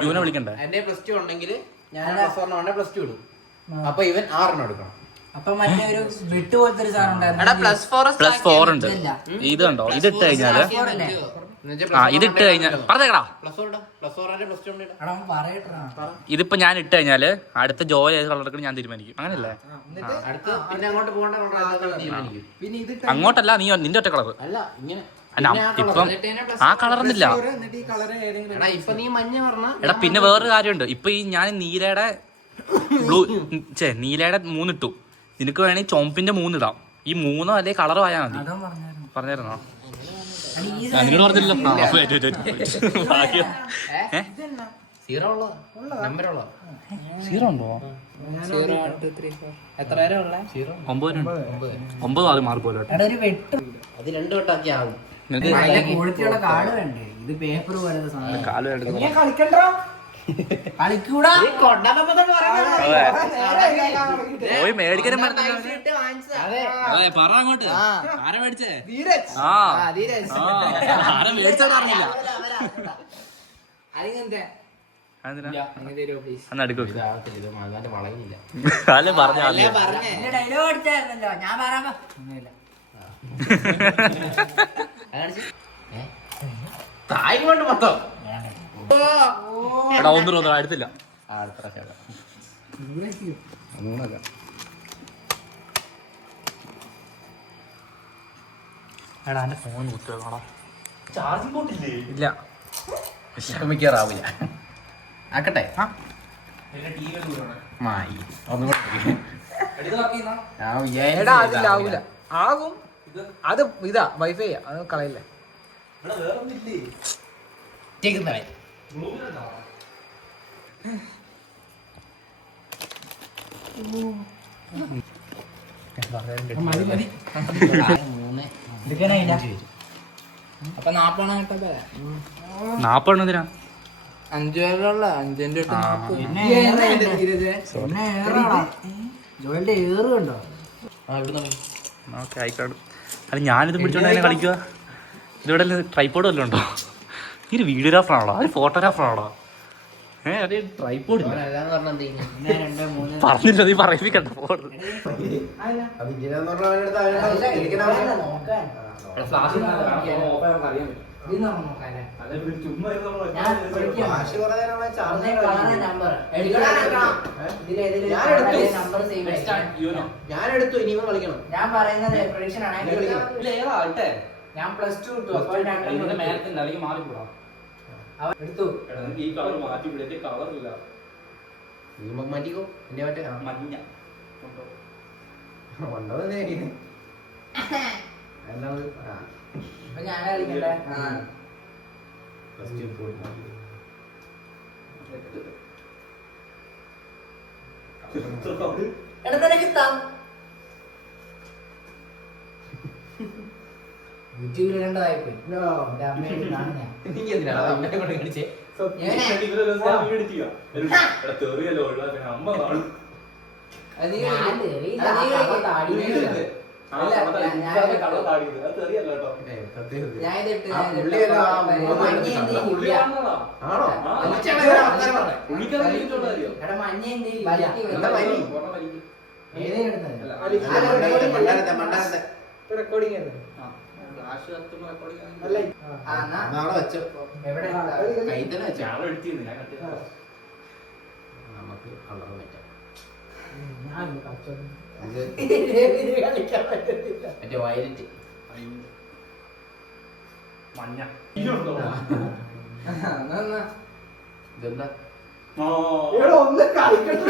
യൂനോ വിളിക്കണ്ടേ? എന്റെ പ്ലസ് ടു ഉണ്ടെങ്കിൽ ഞാൻ പ്ലസ് ടു ഇടും. അപ്പൊ ഇവൻ 6 എടുക്കണം. അപ്പൊ മറ്റേ ഒരു വിട്ട് പോലത്തെ ഒരു സാധനം ഉണ്ടായിരുന്നു. +4 ഉണ്ട്. ഇത് കണ്ടോ? ഇതിട്ട് കഴിഞ്ഞാല് ഇതിട്ട് കഴിഞ്ഞാൽ പറഞ്ഞേക്കടാ. ഇതിപ്പോ ഞാൻ ഇട്ട് കഴിഞ്ഞാല് അടുത്ത ജോയ് ഏത് കളർ എടുക്കണം ഞാൻ തീരുമാനിക്കും. അങ്ങനല്ലേ? അങ്ങോട്ടല്ല, നീ നിന്റെ ഒറ്റ കളർ അല്ല ഇങ്ങനെ ഇപ്പം ആ കളറൊന്നുമില്ല. ഇപ്പൊ നീ മഞ്ഞ പറഞ്ഞ എടാ പിന്നെ വേറൊരു കാര്യമുണ്ട്. ഇപ്പൊ ഈ ഞാൻ നീലയുടെ നീലയുടെ 3 ഇട്ടു. നിനക്ക് വേണമെങ്കിൽ ചുമപ്പിന്റെ 3 ഇടാം. ഈ 3 അല്ലെ കളർ ആയാൽ മതി. പറഞ്ഞായിരുന്നോ? നിന്നോട് പറഞ്ഞില്ലല്ലോ. സീറോ ഉണ്ടോ? എത്ര പേരെ ഉള്ള 9 മാർക്ക് പോലെ. ഒരു വെട്ട് അത് 2 വട്ടാക്കി ആവും. ക്വാളിറ്റിയുള്ള കാർഡ് വേണ്ടേ? ഇത് പേപ്പർ പോലത്തെ സാധനം. കളിക്കണ്ടോ? കളിക്കൂടാ. പോയി മേടിക്കാനും പറ അങ്ങോട്ട്. ആരാ മേടിച്ചേ? ആരാ മേടിച്ചോട് അറിഞ്ഞില്ല. അന്നെടുക്കും. വളയില്ല അല്ലേ പറഞ്ഞ ഡയലോഗ് അടിച്ചായിരുന്നല്ലോ. ഞാൻ പറയാമോ തായ് കൊണ്ട് മൊത്തം എടാ ഒന്നും അടുത്തില്ല. എടാ എന്റെ ഫോൺ കുത്തിയോടാ. ചാർജിംഗ് പോട്ടില്ലേ? ഇല്ല. മിക്കാറാവില്ല. ആക്കട്ടെ എടാ അതിലാവൂല. ആകും. അത് ഇതാ വൈഫൈ. അത് കളയില്ല. അപ്പൊ 40 കിട്ടല്ലേ? 40 എന്തിനാ? 5 പേരുള്ള 5 ജോലിന്റെ ഏറ് കണ്ടോ? ഓക്കെ ആയിക്കോട്ടെ. അല്ല ഞാനിത് പിടിച്ചോണ്ട് തന്നെ കളിക്കുക. ഇതിവിടെ ട്രൈപ്പോഡ് വല്ലതും ഉണ്ടോ? ഈ ഒരു വീഡിയോഗ്രാഫറാണോ? ഒരു ഫോട്ടോഗ്രാഫറാണോ? അതെ ട്രൈപ്പോഡ് പറഞ്ഞില്ല. നീ പറയിപ്പിക്കണ്ട. ഫോൺ ഞാനെടുത്തു. ഇനി കളിക്കണം. ഞാൻ പറയുന്നത് പ്രഡിക്ഷൻ ആണ്. ഞാൻ +2 കിട്ടും. അപ്പോൾ മാറിക്കൂടാ. എടുത്തു. ഈ കളർ മാറ്റി വിടേണ്ട കളറില്ല. മാറ്റിക്കോ. എന്റെ മറ്റേ മഞ്ഞ അപ്പൊ ഞാനാ കളിക്കണ്ടേ? യൂട്യൂബിലിടേണ്ടതായിപ്പോയി. റെക്കോർഡിംഗ് വെച്ചോ എവിടെ കൈ തന്നെ വെച്ചോ നമുക്ക് കളർ പറ്റാം മറ്റേ വയലറ്റ് മഞ്ഞ ഇതെന്താ ഒന്ന് കളിക്കട്ടെ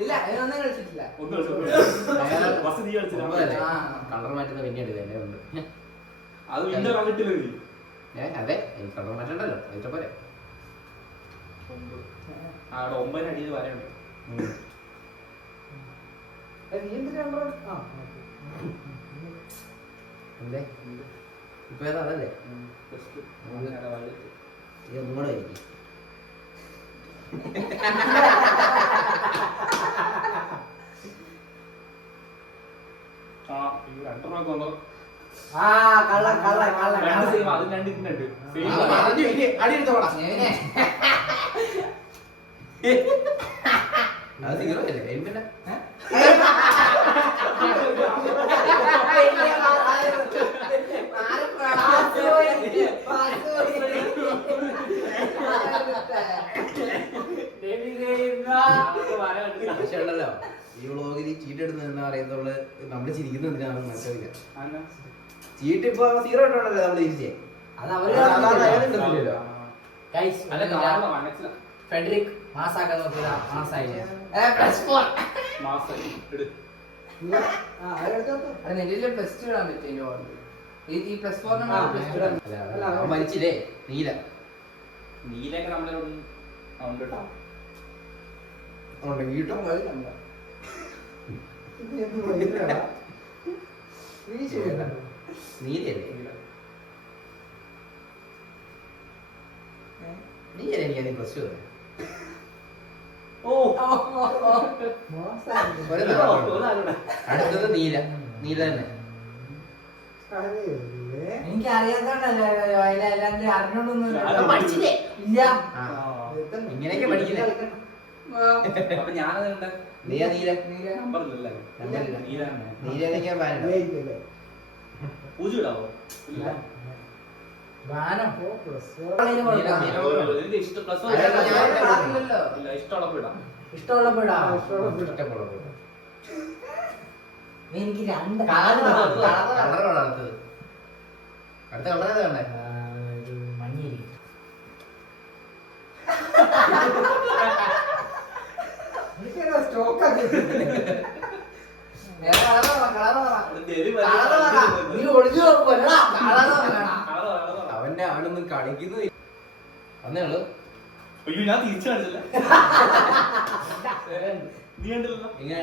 ഇല്ല അതിനൊന്നും കളിച്ചിട്ടില്ല. കളർ മാറ്റുന്ന പിന്നീട് ഇതല്ലേ ഉണ്ട് അത് പിന്നെ കണ്ടിട്ടില്ല അതെ കളർ മാറ്റണ്ടല്ലോ അതിന്റെ പോലെ അവിടെ 9 അടിയിൽ വരയുണ്ട്. എന്തേ ഇപ്പൊ ഏതാ അതല്ലേ ഒന്നും കൂടെ ആയിരിക്കും അത് ഹീറോ അല്ലേ പിന്നെ പക്ഷെ ഉണ്ടല്ലോ ഈ വ്ളോഗിൽ ചീട്ട് എടുത്ത് എന്താ പറയുന്നത് നമ്മള് ചിരിക്കുന്നത് എന്തിനാണെന്ന് മനസ്സിലാവില്ല. ചീട്ട് ഇപ്പൊ 0 ഇട്ടുണ്ടല്ലോ നമ്മള് ചിരിച്ചേ ഫെഡറിക് മാസാക്കാൻ നോക്കിയതാ മാസായില്ലേ +2 ഇടാൻ പറ്റും. ഈ +4 മരിച്ചില്ലേ നീല നീലൊക്കെ നമ്മളോട് വീട്ടും നീലയല്ലേ നീയല്ലേ എനിക്ക് +2 അടുത്തത് നീല നീല തന്നെ എനിക്ക് അറിയാത്തോണ്ടല്ലേ അറിഞ്ഞോണ്ടൊന്നും ഇല്ല. ഇങ്ങനെയൊക്കെ പഠിക്കില്ലേ അപ്പൊ ഞാനത് നീല നീല നമ്പറില്ലല്ലേ നീല നീലയിലേക്ക് പൂജ ഇടാവോ ഗാനം എനിക്ക് ഇഷ്ടം ഇഷ്ടമുള്ളപ്പോ ഇടാം. ഇഷ്ടമുള്ളപ്പോഴാ ഇഷ്ടപ്പെടുള്ളൂ എനിക്ക് 2 കളറാണ് അടുത്തത് അടുത്ത കളർ ഏതാ കണ്ടേ മഞ്ഞിരി സ്റ്റോക്ക് ആക്കി നീ ഒളിഞ്ഞു അവന്റെ ആളൊന്നും കളിക്കുന്നു അന്നേ ഉള്ളു അയ്യോ ഞാൻ തിരിച്ചു കാണിച്ചില്ല. നീ കണ്ടില്ലല്ലോ. ഇങ്ങനെ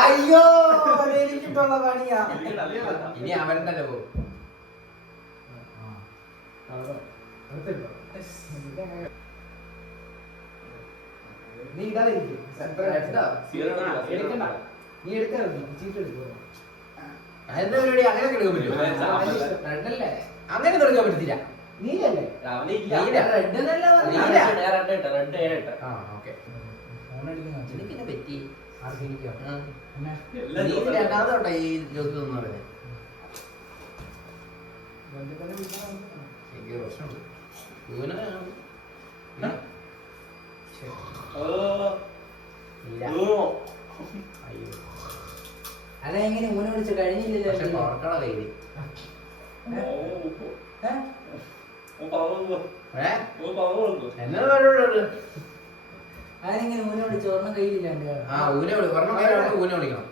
അയ്യോ എനിക്കിട്ടുള്ള പണിയാ. ഇനി അവൻ തന്നെ പോകും. നീ ഇടാതെ നീ എടുക്കാറുണ്ട് ചീട്ട് എടുക്കുക അതിന്റെ പരിപാടി അങ്ങനെ എടുക്കാൻ പറ്റുമോ? റെഡല്ലേ അങ്ങനെ തുടങ്ങാൻ പറ്റത്തില്ല. നീലല്ലേ എനിക്കെന്നെ പറ്റി ആർക്കെനിക്കോ രണ്ടാമതോട്ടാ ഈ ജോസ് എന്ന് പറയുന്നത്. എനിക്ക് പ്രശ്നമുണ്ട്. അയ്യോ അല്ല എങ്ങനെ ഊന വിളിച്ച് കഴിഞ്ഞില്ലല്ലോ. പക്ഷെ പോർക്കട കയ്യില് എന്നോട് പറയുള്ളൂ. അതിനെങ്ങനെ ഊന വിളിച്ച് ഒരെണ്ണം കയ്യിലില്ലാണ്ട് ആ ഊന ഒരെണ്ണം കയ്യിലാണ് ഊന വിളിക്കണം.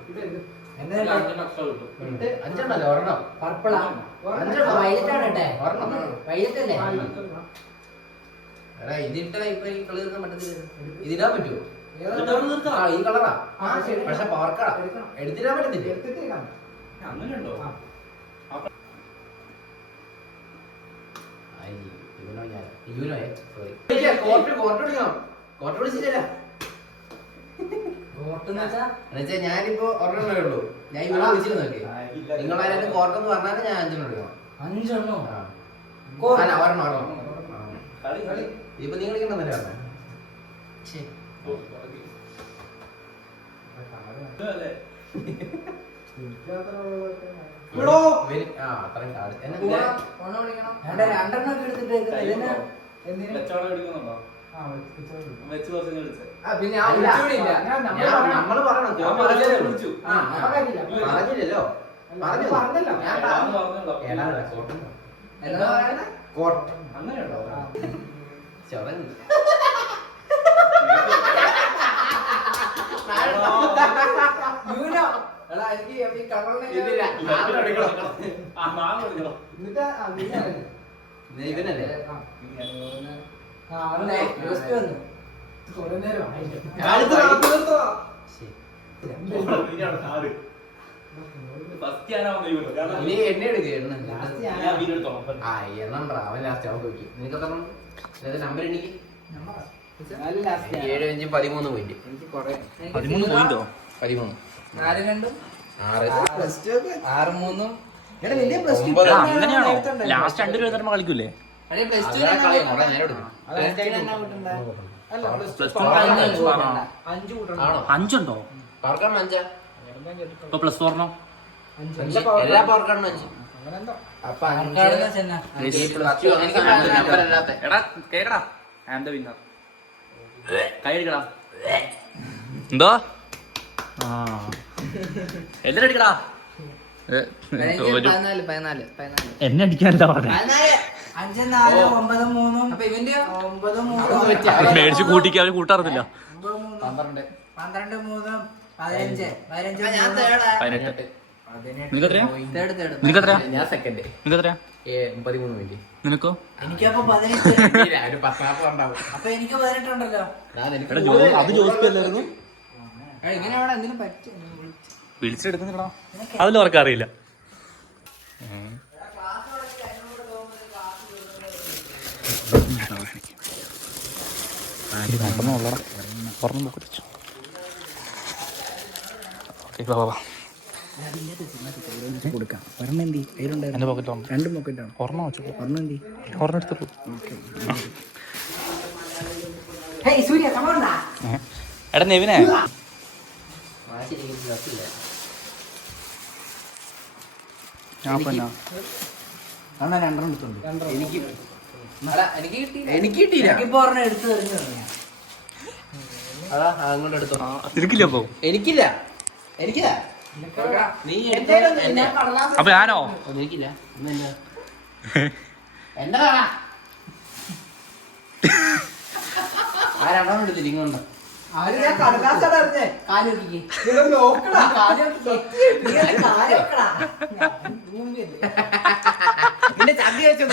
എന്താ അഞ്ചെണ്ണല്ലേ ഒരെണ്ണം പർപ്പിളാ വൈലറ്റാണ് കേട്ടെ ഒരെണ്ണം വൈലറ്റ് അല്ലേ. എടാ ഇതിട്ട ഇപ്പൊ ഈ കളി തീർക്കാൻ പറ്റത്തില്ല. ഇതിടാൻ പറ്റുമോ? ആ ഈ കളറാ പക്ഷെ പവർക്കട എടുത്തിടാൻ പറ്റത്തില്ല. അങ്ങനെയുണ്ടോ? അയ്യോ ഞാനിപ്പോ ഒരെണ്ണേ ഉള്ളൂ. ഞാൻ ഇവിടെ വിളിച്ചിട്ട് നോക്കി. നിങ്ങളാരും കോർട്ടെന്ന് പറഞ്ഞാൽ ഞാൻ 5 എടുക്കണം. 5 എണ്ണോ? അല്ല, ഒരെണ്ണം. ഇപ്പൊ നിങ്ങൾ കളിക്കണമെന്നല്ലേ പറഞ്ഞേ? അത്രയും കാർഡ് രണ്ടെണ്ണം എടുത്തിട്ട് പിന്നെ നമ്മള് പറയണം. പറഞ്ഞില്ലല്ലോ. കോട്ടൺ അങ്ങനെയുണ്ടോ? ചടങ്ങ് ഇവനല്ലേ ഇനി എണ്ണ എടുക്കുക. എണ്ണം അവൻ ലാസ്റ്റ് അവൻ നോക്കി. നിനക്ക് നമ്പർ എണ്ണിക്ക്. 7, 5, 13 പോയിന്റ്. 13 പോയിന്റോ? 13. 4 2 6 3 അങ്ങനെയാണോ? ലാസ്റ്റ് 2 രൂപ തരുമ്പോ കളിക്കൂലേ? അഞ്ചുണ്ടോ? ഇപ്പൊ പ്ലസ് 4 എല്ലാ പവർക്കാർഡിനും 5. എന്തോ എല്ലാരും അടിക്കടാ. എന്നെ അടിക്കാനല്ല പറഞ്ഞ 5 4 9 3. അപ്പൊ ഇവന്റെ 9 3 മേടിച്ച് കൂട്ടിക്ക് അവര് കൂട്ടാറില്ല. 12 3 15 18. നിനക്കെത്രയാ? നിനക്കെത്രയാ? ഞാൻ സെക്കൻഡ്. നിനക്കെത്രയാ? 13 പോയിന്റ്. നിനക്കോ? എനിക്കപ്പൊ 18. ഒരു 10 ഉണ്ടാവും. അപ്പൊ എനിക്ക് 18 ഉണ്ടല്ലോ. അത് ജോസ്കു അല്ലായിരുന്നു. ഇങ്ങനെ അവിടെ എന്തിനും പറ്റും വിളിച്ചെടുക്കുന്നില്ലടാ. അതിലും അവർക്ക് അറിയില്ല. ഒരെണ്ണം പോക്കറ്റ്. എന്റെ പോക്കറ്റ് 2 പോക്കറ്റാണ്. ഒരെണ്ണം വെച്ചു. ഒരെണ്ണം എടുത്തുള്ളൂ. എടാ നെവിനെ എനിക്ക് കിട്ടിയില്ല. അതാ അങ്ങോട്ട് എടുത്തോ. നിനക്കില്ല അപ്പൊ? എനിക്കില്ല. എനിക്കില്ല. നീ അപ്പൊ ഞാനോ? എനിക്കില്ല. എന്നതാ ആ 2 എടുത്തില്ല. ഇങ്ങോട്ട് നിന്റെ ചന്തി വെച്ചോ.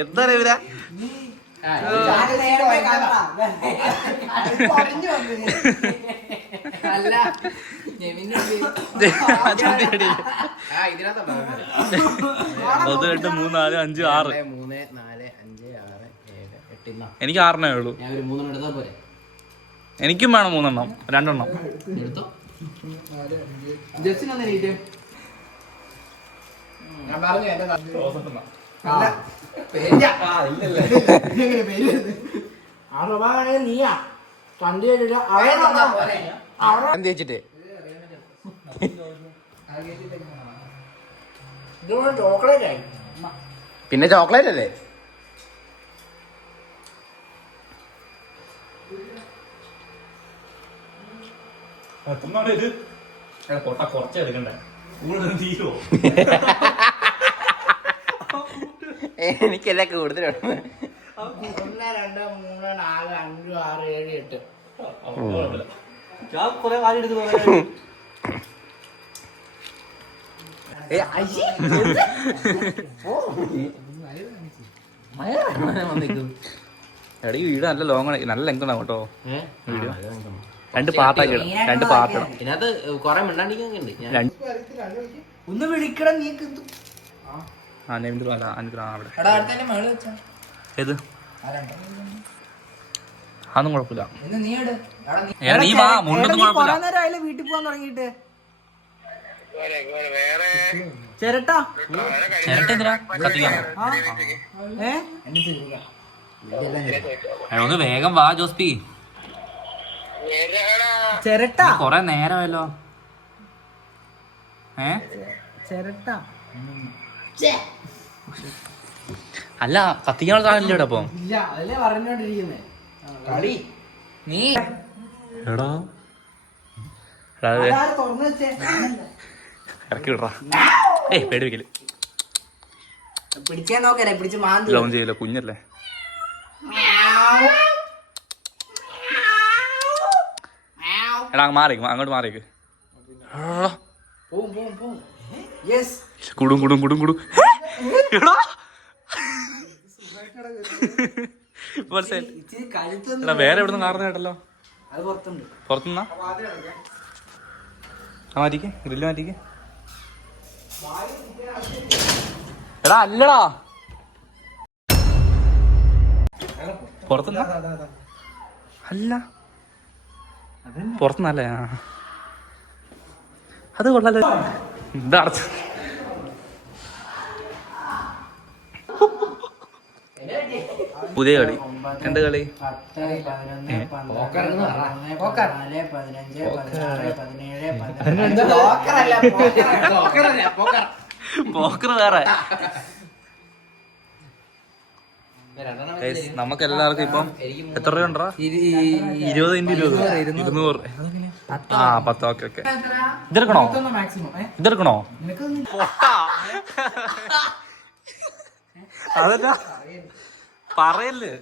എന്താ ഇവരാ? അല്ല 1 2 3 4 5 6. 3 4 5 6 7 8. എനിക്ക് 6 ഉള്ളൂ. ഞാൻ ഒരു 3 എടുത്താ പോരെ? എനിക്കും വേണം 3 എണ്ണം. 2 എണ്ണം എടുത്തോ. ജസ്റ്റിന് എണീറ്റ്. ഞാൻ പറഞ്ഞു എന്റെ നീയാ തേച്ചിട്ട് ചോക്ലേറ്റ് ആയി. പിന്നെ ചോക്ലേറ്റ് അല്ലേ? കുറച്ചെടുക്കണ്ടേ? തീരോ? എനിക്കെല്ലാം കൂടുതലുണ്ട്. 1 2 3 4 5 6 7 8. ഞാൻ കൊറേ കാര്യം എടുക്കുന്നു. എടാ ഈ വീഡിയോ നല്ല ലോങ് ആണ്. നല്ല ലെങ്ത് ഉണ്ടാവും കേട്ടോ വീഡിയോ. 2 പാർട്ടാക്കി ഇടാം. 2 പാർട്ടിടാം. ഇതിനകത്ത് കൊറേ മിണ്ടാണ്ടിരിക്കുന്നൊക്കെ ഉണ്ട്. ഒന്ന് വിളിക്കണം നീ എന്തു അവിടെ എടാ അടുത്തന്നെ മേള് വെച്ചാ ഏത് അതൊന്നും കുഴപ്പമില്ല. ഇന്ന് നീ ഇട്. എടാ നീ നീ വാ, മുണ്ടൊന്നും കൊറേ കുഴപ്പമില്ല. നേരം ആയില്ലേ വീട്ടിൽ പോകാൻ തുടങ്ങിയിട്ട്. ചേരട്ടാ ചിരട്ട എന്തിനാ കത്തിക്കാനോ? ഒന്ന് വേഗം വാ ജോസ്പി, ചേരട്ടാ കൊറേ നേരമല്ലോ. ചേരട്ടാ അല്ല കത്തിക്കാനുള്ള സാധനം ഇവിടെ അപ്പം. ഇല്ല അതല്ലേ പറഞ്ഞോണ്ടിരിക്കുന്നേ. കളി നീ എടാ തുറന്നു വെച്ചേ. ഇറക്കി വിടറാ. പേടിപ്പിക്കല്. പിടിക്കാൻ നോക്കല്ലേ, പിടിച്ച് മാന്തി. ലൗൺ ചെയ്യില്ല, കുഞ്ഞല്ലേ. എടാ മാറിക്ക്, അങ്ങോട്ട് മാറിക്ക്. കുടും കുടും കുടും കുടും. എടാ എടാ വേറെ എവിടെ നിന്ന് കാർന്ന് കേട്ടല്ലോ. അത് പുറത്തുണ്ട്. പുറത്തുനിന്നാ മാറ്റിക്ക്, ഗ്രില്ല് മാറ്റിക്ക്. എടാ അല്ലടാ പുറത്തുനിന്നാ അല്ല പുറത്തുനിന്നല്ലേ. അത് കൊള്ളാലോ. ഇതാ അടച്ചു. പുതിയ കളി. എന്ത് കളി? പോക്കർ വേറെ. നമുക്ക് എല്ലാവർക്കും ഇപ്പം എത്ര രൂപ ഉണ്ടോ? 20 × 20 200. ആ 10. Okay okay. ഇതെടുക്കണോ? ഇതെടുക്കണോ? അതല്ല പറയല്ലേ.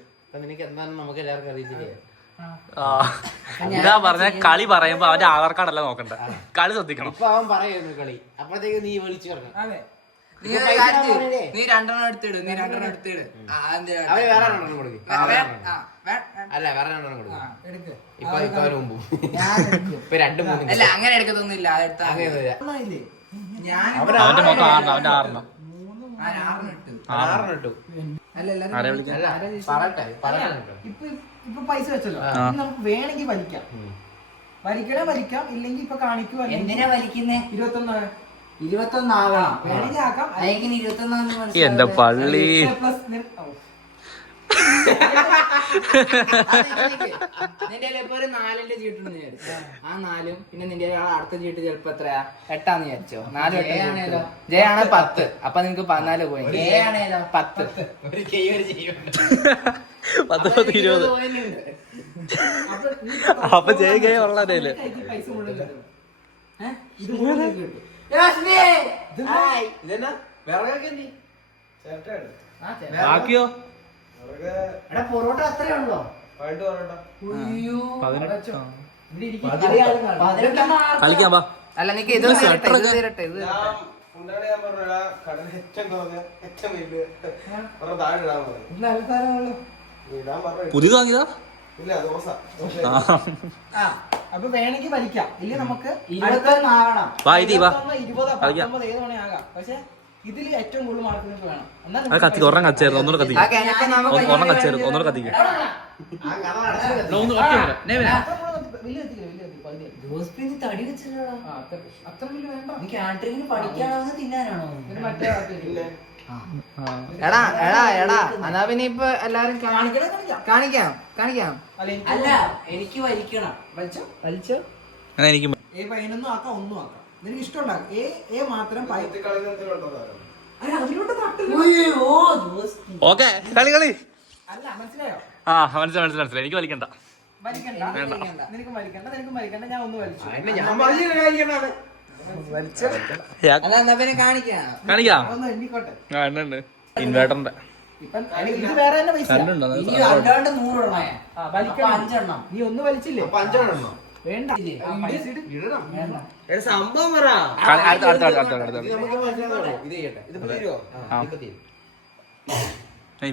നിനക്ക് എന്താണെന്ന് നമുക്ക് എല്ലാവർക്കും അറിയത്തില്ലേ. ഇതാ പറഞ്ഞ കളി പറയുമ്പോ അവന്റെ ആധാർ കാർഡ് അല്ല നോക്കണ്ട, കളി ശ്രദ്ധിക്കണം. ഇപ്പൊ അവൻ പറയുന്നു കളി, അപ്പഴത്തേക്ക് നീ വിളിച്ചു പറഞ്ഞു. നീ 2 എടുത്തിട്. നീ 2 എടുത്തിട്. അവന് വേറെ 2 കൊടുക്കും. അല്ല വേറെ 2 കൊടുക്കും. ഇപ്പൊ അവന് മുമ്പും ഇപ്പൊ 2 3 അല്ല അങ്ങനെ എടുക്കത്തൊന്നുമില്ല. അവന്റെ മൊത്തം 6 അവന്റെ 6 ഇട്ടു. ആരെ വിളിക്കാം? ഇപ്പൊ പൈസ വെച്ചല്ലോ, നമുക്ക് വേണമെങ്കിൽ വലിക്കാം. വലിക്കാം, ഇല്ലെങ്കിൽ ഇപ്പൊ കാണിക്കുക. എന്തിനാ വലിക്കുന്നേ? 21 ആകണം. വേണമെങ്കിൽ ആക്കാം. അയക്കിന് 21 എന്റെ പള്ളി. നിന്റെ ഇപ്പൊ ഒരു 4ന്റെ ചീട്ടുണ്ട് വിചാരിച്ചു. ആ 4ഉം പിന്നെ നിന്റെ അടുത്ത ചീട്ട് ചിലപ്പോ എത്രയാ 8 വിചാരിച്ചോ. 4 ജയ ആണ് 10. അപ്പൊ നിനക്ക് 14 പോയി. 10 അപ്പൊ ജയ കൈ ഉള്ളതേ. പൈസ മുഴുവൻ ബാക്കിയോ? പൊറോട്ട അത്രേ ഉള്ളോ? കളിക്കാം വാ. അല്ല നിനക്ക് ഇത് തരട്ടെ. ഇത് പുതിയത് വാങ്ങിയതാ. അപ്പൊ വേണമെങ്കിൽ വലിക്കാം, ഇല്ല നമുക്ക് 21 ആവണം. 20 19 ഏത് വേണേ ആകാം. പക്ഷെ ഇതിൽ ഏറ്റവും കൂടുതൽ മാർക്ക് നിങ്ങൾക്ക് വേണം. അത് കത്തിക്ക്. ഒരെണ്ണം കച്ചായിരുന്നു, ഒന്നുകൂടെ കത്തിക്കും. ഒരെണ്ണം കച്ചായിരുന്നു, ഒന്നുകൂടെ കത്തിക്കും. തടി വെച്ചിട്ടാ അത്ര വലിയ വേണ്ട. നീ കാറ്ററിംഗിന് പഠിക്കാനാണോ തിന്നാനാണോ? എടാ എന്നാ പിന്നെ ഇപ്പൊ എല്ലാരും കാണിക്കാം. അല്ല എനിക്ക് വലിക്കണം. വലിച്ചോ. എനിക്ക് പതിനൊന്നും ആക്കാം, ഒന്നും ആക്കാം. നിനക്ക് ഇഷ്ടമുണ്ടാകും. എ മാത്രം ഓക്കെ. കളി അല്ല, മനസ്സിലായോ? ആ മനസ്സിലായി. എനിക്ക് വലിക്കണ്ട. വലിക്കണ്ട. നിനക്കും വലിക്കണ്ട. ഞാൻ ഒന്ന് വലിച്ചു. കാണിക്കാം. ഒന്ന് എണ്ണിക്കോട്ടെ. ഇൻവേർട്ടറിന്റെ ഇപ്പം ഇത് വേറെ തന്നെ പൈസ. വലിക്കണം. നീ ഒന്ന് വലിച്ചില്ലേ? 5 വേണ്ട. പൈസ സംഭവം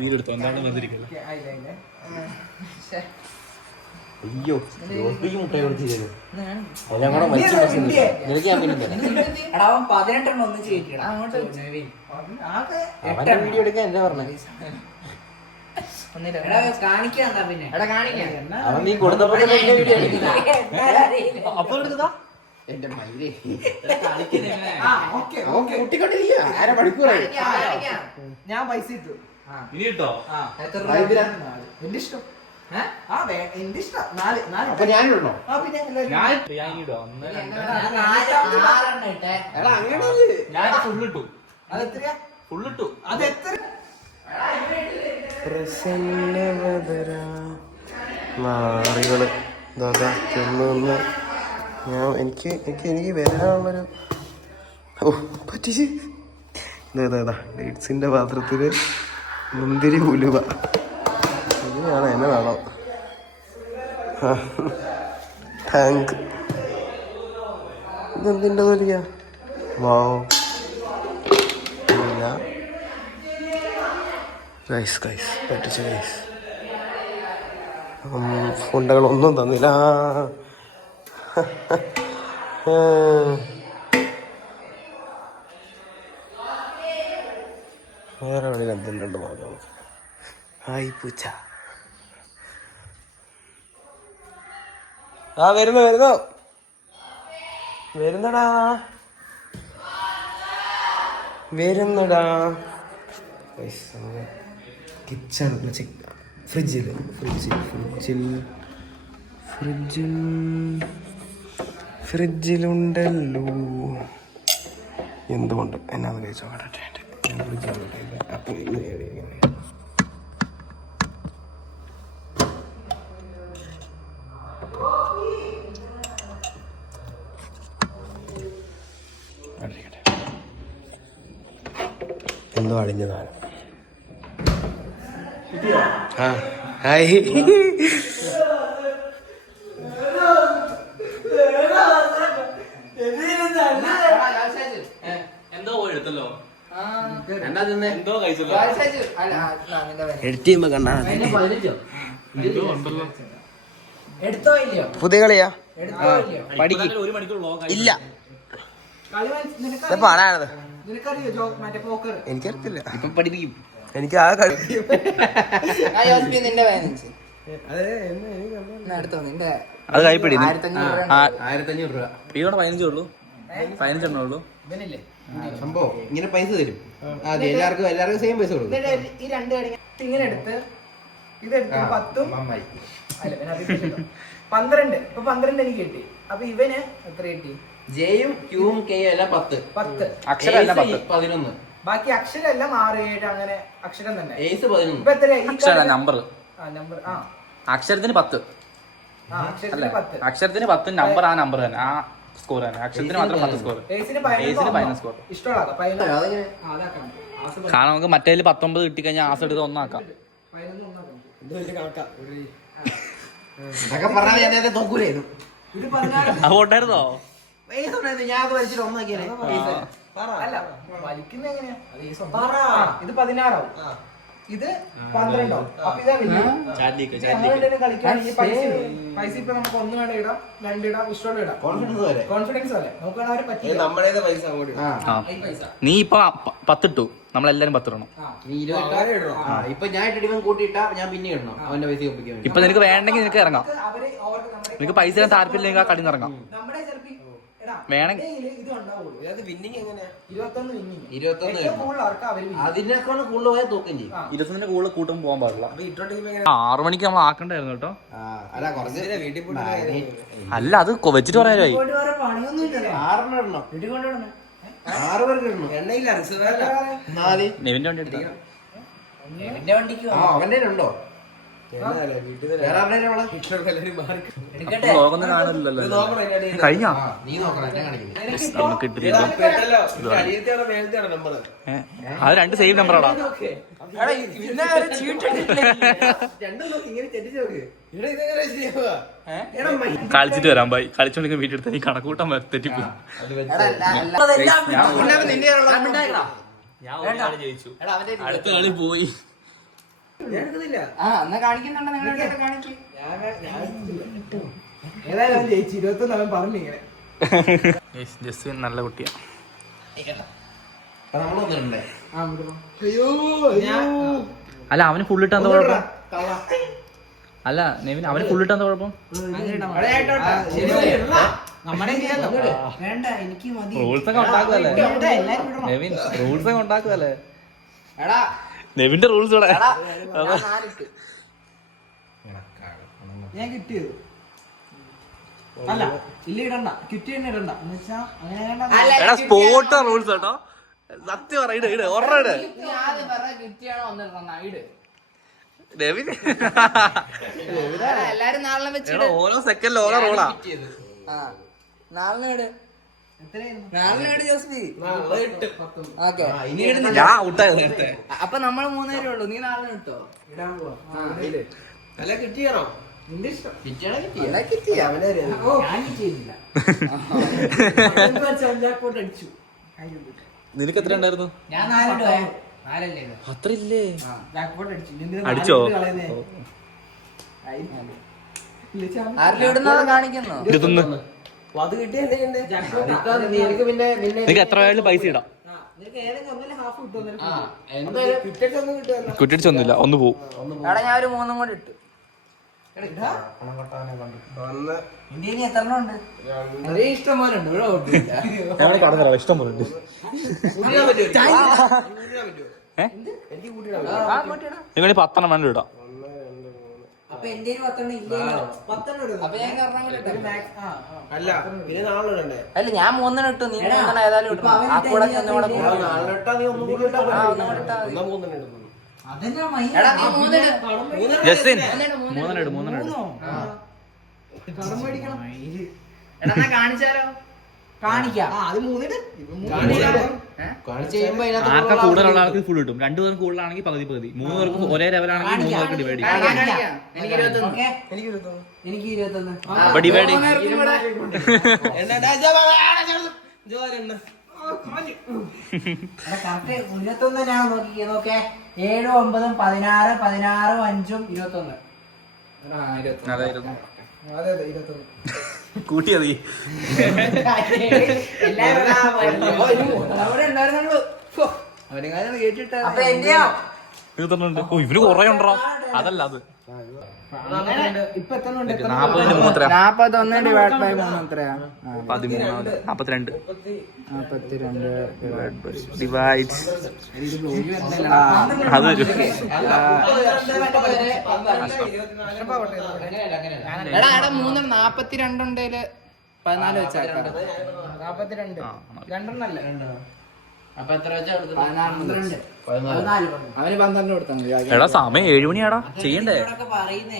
വീടെടുത്തോ. എന്താണ് വന്നിരിക്കുന്നത്? അയ്യോ ജോസ്പിക്ക് മുട്ടായി കൊടുത്തിരുന്നു എല്ലാം കൂടെ വലിച്ചു പ്രശ്നമില്ല നിനക്ക് ഞാൻ പിന്നെ തരാം. എടാ അവൻ 18 ഒന്നിച്ച് കയറ്റിടാ അങ്ങോട്ട് അവന്റെ വീഡിയോ എടുക്കാൻ എന്താ പറഞ്ഞത് എടാ കാണിക്കാ പിന്നെ എടാ കാണിക്കാം അവൻ നീ കൊടുത്തപ്പോ തന്നെ എന്റെ വീഡിയോ എടുക്കില്ല. അപ്പൊ എടുത്തതാ എന്റെ മയിലേ കുട്ടിക്കൊണ്ടിരിക്കുക അര മണിക്കൂറായി ഞാൻ പൈസ ഇട്ടു ഇനി കിട്ടോ എത്ര എന്തിനാ? എന്റെ ഇഷ്ടം എന്റെ ഇഷ്ടം 4 അപ്പൊ ഞാനിടണോ? പിന്നെ എല്ലാവരും ഞാൻ ഇടോ എടാ അങ്ങനെ ഞാൻ ഫുള്ളിട്ടു അതെത്രയാ ഫുള്ളിട്ടു അതെത്ര മാറികള് തിന്ന് ഞാൻ എനിക്ക് വരാനുള്ളൊരു ഓ പറ്റിച്ച് ഇതാ ഡേറ്റ്സിൻ്റെ പാത്രത്തിൽ മുന്തിരി ഉലുവ ഇതിനാണ് എന്നതാണോ ടാങ്ക് ഇതെന്തിൻ്റെ തൊലിയാ വാവ് ഇല്ല ഗൈസ് പറ്റിച്ച് ഗൈസ് ഫുണ്ടുകളൊന്നും തന്നില്ല വേറെ എവിടെ എന്തുണ്ട് നോക്കാം. ഹായ് പൂച്ച വരുന്നടാ കിച്ചൺ ഫ്രിഡ്ജിലുണ്ടല്ലോ എന്തുകൊണ്ട് എന്നാന്ന് കഴിച്ചോ അപ്പം എന്തോ അടിഞ്ഞതാണ് ആ ഹായ് എന്തോ പോയി എടുത്തല്ലോ എന്താ തിന്നേ? എന്തോ കഴിച്ചല്ലോ എഡിറ്റ് ചെയ്യുമ്പോ കണ്ടാ എന്തോ ഉണ്ടല്ലോ എടുത്തോ ഇല്ലയോ പുതിയ കളിയാ എടുത്തോ ഇല്ലയോ പഠിക്ക് ഒരു മണിക്കൂർ വ്ലോഗ് ഇല്ല കളി ഇത് പാടാനത് നിനക്കറിയോ മറ്റേ പോക്കർ എനിക്കറിയത്തില്ല ഇപ്പൊ പഠിപ്പിക്കും. എനിക്ക് ആ കളി നിന്റെ പതിനഞ്ച് എടുത്തോ നിന്റെ അത് കൈപ്പിടി 1500 രൂപ ഇവിടെ 15 ഉള്ളൂ 15 എണ്ണേ ഉള്ളൂ ഇവനില്ലേ സംഭവം ഇങ്ങനെ പൈസ തരും. അതെ എല്ലാവർക്കും സെയിം പൈസ കൊടുക്കും. ഈ 2 കടി ഇങ്ങനെ എടുത്ത് ഇതെടുത്ത് 10 നന്നായി. അല്ല പിന്നെ അത് കിട്ടില്ല. 12 ഇപ്പൊ 12 എനിക്ക് കിട്ടി. അപ്പൊ ഇവന് എത്ര കിട്ടി? ജെയും ക്യൂവും കെയും എല്ലാം 10. 10. അക്ഷരമല്ല 10 11. ബാക്കി അക്ഷരമെല്ലാം 6, 7 അങ്ങനെ അക്ഷരം തന്നെ. ഏസ് 11. ഇപ്പൊ എത്ര അക്ഷര നമ്പർ നമ്പർ അക്ഷരത്തിന് 10 അക്ഷരത്തിന് 10. അക്ഷരത്തിന് 10 നമ്പർ ആ നമ്പർ തന്നെ ആ സ്കോർ തന്നെ അക്ഷരത്തിന് മാത്രം 10 സ്കോർ ഏസിന് ഏസിന് 15 15 സ്കോർ ഇഷ്ടമുള്ള 15 അതെങ്ങനെ? അതാക്കാം. കാരണം നമുക്ക് മറ്റേതിൽ 19 കിട്ടിക്കഴിഞ്ഞാൽ ആസ് എടുത്ത് ഒന്നാക്കാം 15 ഒന്നാക്കാം. ഇതൊക്കെ പറഞ്ഞാൽ ഞാൻ നേരത്തെ നോക്കൂലായിരുന്നു. ഇത് 16 അത് പോട്ടായിരുന്നോ ഏസ് ഉണ്ടായിരുന്നു. ഞാൻ അത് വലിച്ചിട്ട് ഒന്നാക്കിയാലേ. അല്ല വലിക്കുന്ന എങ്ങനെയാ ഇത് 16 ആവും ഇത് 12 ആവും. അപ്പൊ ഇതാ വലിയ കളിക്കുകയാണെങ്കിൽ പൈസ ഇപ്പൊ നമുക്ക് 1 വേണ്ട ഇടാം 2 ഇടാം ഇഷ്ടമുള്ള ഇടാം. കോൺഫിഡൻസ് വരെ. കോൺഫിഡൻസ് അല്ലേ നമുക്ക് അവരെ പറ്റില്ല. നമ്മുടേത് പൈസ അങ്ങോട്ട് ആ. ഈ പൈസ നീ ഇപ്പൊ 10 ഇട്ടു നമ്മളെല്ലാരും 10 ഇടണം നീ 20 ഇട്ടോ? ആ, ഇപ്പൊ ഞാൻ ഇട്ടിട്ട് കൂട്ടിയിട്ടാ ഞാൻ പിന്നെ ഇടണം അവന്റെ പൈസ ഒപ്പിക്കാൻ വേണ്ടി. ഇപ്പൊ നിനക്ക് വേണ്ടെങ്കിൽ നിനക്ക് ഇറങ്ങാം അവര് നമ്മുടെ നിനക്ക് പൈസ തരാൻ താല്പര്യമില്ലെങ്കിൽ ആ കളി ഇറങ്ങാം നമ്മുടെ ചിലപ്പോ എടാ വേണമെങ്കിൽ ഇത് ഉണ്ടാവുള്ളൂ. വിന്നിങ് എങ്ങനെയാ 21 വിന്നിങ് 21 ഏറ്റവും കൂടുതൽ ആർക്കാ അവര് win. അതിനേക്കാൾ കൂടുതൽ പോയാൽ തോക്കും ചെയ്യും. 20 കൂടുതൽ കൂട്ടും പോകാൻ പാടില്ല അപ്പൊ ഇട്ടോട്ട് 6 മണിക്ക് നമ്മൾ ആക്കണ്ടായിരുന്നു കേട്ടോ അല്ല കുറച്ച് വീട്ടിൽ പോയിട്ട് അല്ല അത് വെച്ചിട്ട് പറയാനായി ഇങ്ങോട്ട് വേറെ പണിയൊന്നും ഇല്ലല്ലോ. 6 ഇടണം. വീട്ടിൽ കൊണ്ടുവരണേ 6 പേർക്ക് ഇടണം. എണ്ണയില്ല റിസർവല്ല 4. നെവിന്റെ വണ്ടി എടുക്കാം എന്റെ വണ്ടിക്ക് ആ അവന്റെ ഉണ്ടോ? വീട്ടിൽ വേറെ ആരുടെയും ഉള്ള? എല്ലാവരും മാറി എടുക്കട്ടെ വ്ളോഗൊന്നും കാണലില്ലല്ലോ നോക്കണം അതിന്റെ കഴിഞ്ഞാ ആ, നീ നോക്കണം എന്നെ കാണിക്കുന്നത്. നിനക്കിപ്പോ നമുക്ക് കിട്ടില്ല പെട്ടല്ലോ അടിയത്തെയാണോ മേലത്തെയാണോ നമ്പർ അത് 2 സേവ് നമ്പറാടാ രണ്ടും നോക്കി ഇങ്ങനെ തെറ്റിച്ച് നോക്ക് ഇവിടെ ഇതെങ്ങനെ ശരിയാവുക കളിച്ചിട്ട് വരാം ബൈ കളിച്ചോണ്ടിരിക്കുന്ന വീട്ടിൽ എടുത്ത് നീ കണക്കൂട്ടം തെറ്റിപ്പോയി ഞാൻ ജയിച്ചു അടുത്ത കളി പോയി ഞാൻ എടുക്കുന്നില്ല. ആ എന്നാ കാണിക്കുന്നുണ്ടോ നിങ്ങളുടെ കാണിക്കും. ഏതായാലും ജയിച്ചു 21 അവൻ പറഞ്ഞു ഇങ്ങനെ. ജസ്വിൻ നല്ല കുട്ടിയാ. അപ്പൊ നമ്മളൊന്നുണ്ടേ അല്ല അവന് ഫുള്ളിട്ട് എന്താ കുഴപ്പം? അല്ല നെവിൻ അവന് ഫുള്ളിട്ട് എന്താ കുഴപ്പം? വേണ്ട എനിക്ക് മതി. റൂൾസ് ഒക്കെ ഉണ്ടാക്കുവല്ലേ നെവിൻ? റൂൾസ് ഒക്കെ ഉണ്ടാക്കുവല്ലേ എടാ നെവിന്റെ റൂൾസ് ഇവിടെ. ഞാൻ കിട്ടിയത് അല്ല ഇല്ല ഇടണ്ട കിറ്റ് തന്നെ ഇടണ്ട എന്ന് വെച്ചാ അങ്ങനെ എടാ സ്പോട്ട് റൂൾസ് കേട്ടോ. സത്യം പറ ഇട് ഇട് ഒറ ഇട് ആദ്യം പറഞ്ഞ കിറ്റിയാണോ വന്നിട്ടുണ്ടെന്നാ ഇട്. നെവിൻ എല്ലാരും നാളെ വെച്ചിട്ട് ഓരോ സെക്കൻഡിൽ ഓരോ റോളാ. ആ നാളെ ഇട്. നാളെ ഇട് ജോസ്ബി. ഓക്കെ ഞാൻ ഔട്ടായത് നേരത്തെ. അപ്പൊ നമ്മൾ 3 പേരേ ഉള്ളൂ. നീ നാളെ ഇട്ടോ. ഇടാൻ പോവാ. അല്ല കിട്ടിയാണോ? നിന്റെ ഇഷ്ടം. ഓ, ഞാൻ ചെയ്യുന്നില്ല. ജാക്ക്പോട്ട് അടിച്ചു. നിനക്ക് എത്ര ഉണ്ടായിരുന്നു? ഞാൻ 4 ഇട്ടോ. 4 അല്ലേ ഇത്? അത്ര ഇല്ലേ? ജാക്ക്പോട്ട് അടിച്ചു. എന്തിനാ അടിച്ചോ? കളയുന്നേ? ആരുടെ ഇടുന്നത് കാണിക്കുന്നു? 21. അത് കിട്ടിയ എന്താ ചെയ്യണ്ടേ? നിനക്ക് പിന്നെ നിനക്ക് എത്ര വേണമെങ്കിലും പൈസ ഇടാം. നിനക്ക് ഏതെങ്കിലും ഒന്നല്ലേ ഹാഫ് കിട്ടും. ആ എന്തായാലും കിട്ടിയിട്ട് ഒന്നും കിട്ടുമല്ലോ. കുറ്റിയടിച്ചൊന്നുമില്ല, ഒന്ന് പോവും. എടാ ഞാൻ ഒരു 3 കൂടി ഇട്ടു. ഒന്ന് ഇന്ത്യ ഇനി എത്ര എണ്ണം ഉണ്ട്? അതേ ഇഷ്ടം പോലെ ഉണ്ട്. ഇവിടെ ഒട്ടുമില്ല. ഞാൻ കടന്നു ഇഷ്ടം പോലെ ഉണ്ട്. കൂട്ടിയിടാൻ പറ്റുമോ? കൂട്ടിയിടാൻ പറ്റുമോ? എനിക്ക് കൂട്ടിയിടാൻ പറ്റുമോ? ആ, കൂട്ടിയിടാം. നിങ്ങൾ 10 എണ്ണം വേണ്ടി ഇടാം. അപ്പൊ എന്റെ 10 എണ്ണം ഇല്ലല്ലോ. 10 ഇടും. അപ്പൊ ഞാൻ കാരണം കൂടെ ഇട്ടു. അല്ല പിന്നെ നാളെ ഇടണ്ടേ? അല്ല ഞാൻ 3 ഇട്ടു. നീ 3 ഏതായാലും ഇട്ടു. ആ കൂടെ ഒന്നുകൂടെ നാളെ നാളെ ഇട്ടാ നീ ഒന്നും കൂടി ഇട്ടാ ആ, പോരെ. ഒന്നും കൂടി ഇട്ടാ മതി. എന്നാ മൂന്നെണ്ണം ഇടുന്നു. എടാ നീ 3 ഇട്. ജസ്റ്റിൻ 3 ഇട്. 3 ഇട് 3 ഇട്. കടം മേടിക്കണം. എടാ ഞാൻ കാണിച്ചാലോ? കാണിക്കാം. അത് 3 ഇട്. കാണിച്ച് കഴിയുമ്പോ അതിനകത്ത് ആർക്കാ കൂടുതലുള്ള ആൾക്ക് ഫുൾ കിട്ടും. 2 പേർക്ക് കൂടുതലാണെങ്കിൽ പകുതി പകുതി. 3 പേർക്ക് ഒരേ ലെവലാണെങ്കിൽ 3 പേർക്ക് ഡിവൈഡ് ചെയ്യും. കാണിക്കാം. എനിക്ക് 21. എനിക്ക് ഇരുപത്തൊന്ന്. എനിക്ക് 21. അപ്പൊ ഡിവൈഡ് ചെയ്യും. എന്നാ ഡാ, ജോ, വാ, വാ, ജോ, ജോ, രണ്ട്. കറക്റ്റ് 21 ഞാൻ നോക്കേ. 7, 9, 16, 16, 5, 21. ആ, 21. അതായിരുന്നു അതെ അതെ 21. കൂട്ടിയത്. അവിടെ ഉണ്ടായിരുന്നുള്ളൂ. അവനെങ്ങാനും കേട്ടിട്ട് അപ്പൊ എന്റെയോ? ഇവര് കൊറേ ഉണ്ടോ? അതല്ല അത് ഇപ്പൊ എത്ര ഉണ്ട്? 40 3 എത്ര? 41 ഡിവൈഡ് ബൈ 3 എത്രയാ? 13 42 42 ഡിവൈഡ് അത് എടാ എടാ 3 42 ഉണ്ടേല് 14 വെച്ചാക്കാം. 42. രണ്ടെണ്ണല്ലേ? അപ്പൊ എത്ര വെച്ചാ 14. അവന് 12 കൊടുത്താൽ മതി. എടാ സമയം 7 മണിയാടാ. ചെയ്യണ്ടേ?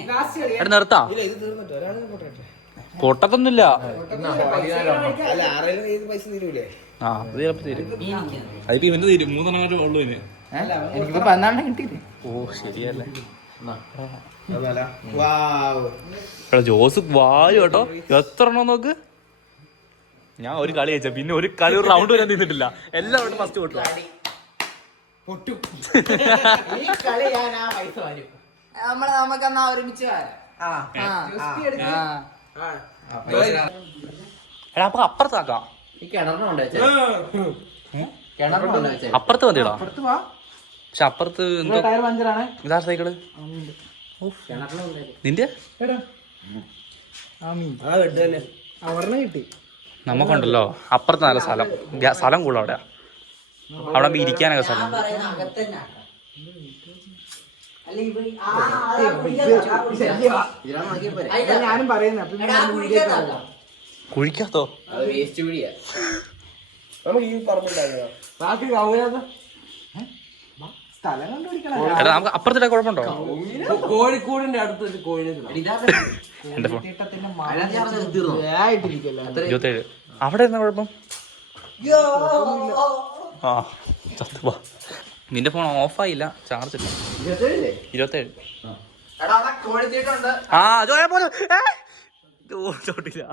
ലാസ്റ്റ് കളി. എടാ നിർത്താ. ഇല്ല, ഇത് തീർന്നിട്ട് ഒരാൾ കൊട്ടട്ടെ. കൊട്ടത്തൊന്നുമില്ല. അല്ല ആരെങ്കിലും കയ്യിൽ പൈസ തീരൂലേ? ആ അത് ചിലപ്പോ തരും. അതിപ്പോ ഇവന്റെ തരും. 3 എണ്ണം ഉള്ളൂ ഇനി. എനിക്കിപ്പോ 14 കിട്ടിയില്ലേ? ഓ ശരിയല്ലേ. വാവ്. എടാ ജോസ് വായു കേട്ടോ. എത്ര എണ്ണം നോക്ക്. ഞാൻ ഒരു കളി കഴിച്ച പിന്നെ ഒരു കളി ഒരു റൗണ്ട് വരാൻ തിന്നിട്ടില്ല. എല്ലാവരും ഫസ്റ്റ് കൊട്ടു. പൊട്ടും. ഈ കളി ഞാൻ ആ പൈസ വരും. നമുക്കെന്നാ ഒരുമിച്ച് വരാം. എടാ അപ്പൊ അപ്പുറത്താക്കാം. ഈ കിണറിനുണ്ട് വെച്ചേ. കിണറിനുണ്ട് വെച്ചേ. അപ്പുറത്ത് മതിയടാ. പുറത്ത് വാ. പക്ഷെ അപ്പുറത്ത് എന്തോ ടയർ പഞ്ചറാണ്. ഇതാ സൈക്കിള് നിന്റെ ആ ബെഡ് തന്നെ. അവറിന് കിട്ടി. നമുക്കുണ്ടല്ലോ അപ്പുറത്ത് നല്ല സ്ഥലം. സ്ഥലം കൂടുതൽ അവിടെ. അവിടെ ഇരിക്കാനൊക്കെ സ്ഥലം. ഞാനും പറയുന്നത് കുഴിക്കാത്തോ? അത് വേസ്റ്റ് പിടിയാ. നമുക്ക് ഈ പറമ്പുണ്ടായിരുന്നോ? ബാക്കി കൗരാത സ്ഥലം കണ്ടുപിടിക്കണം. എടാ നമുക്ക് അപ്പുറത്തിടെ കുഴപ്പമുണ്ടോ? കോഴിക്കോടിന്റെ അടുത്ത് ഒരു കോഴിനെ എന്റെ ഫോൺ തീട്ടത്തിന്റെ ആയിട്ടിരിക്കല്ലോ. 27. അവിടെ ഇരുന്ന കുഴപ്പം. ആ ചത്തുവാ. നിന്റെ ഫോൺ ഓഫായില്ല. ചാർജ് ഇല്ല. 27. എടാ അവിടെ കോഴിത്തീട്ടുണ്ട്. ആ ജോയ പോലും ചോട്ടില്ല.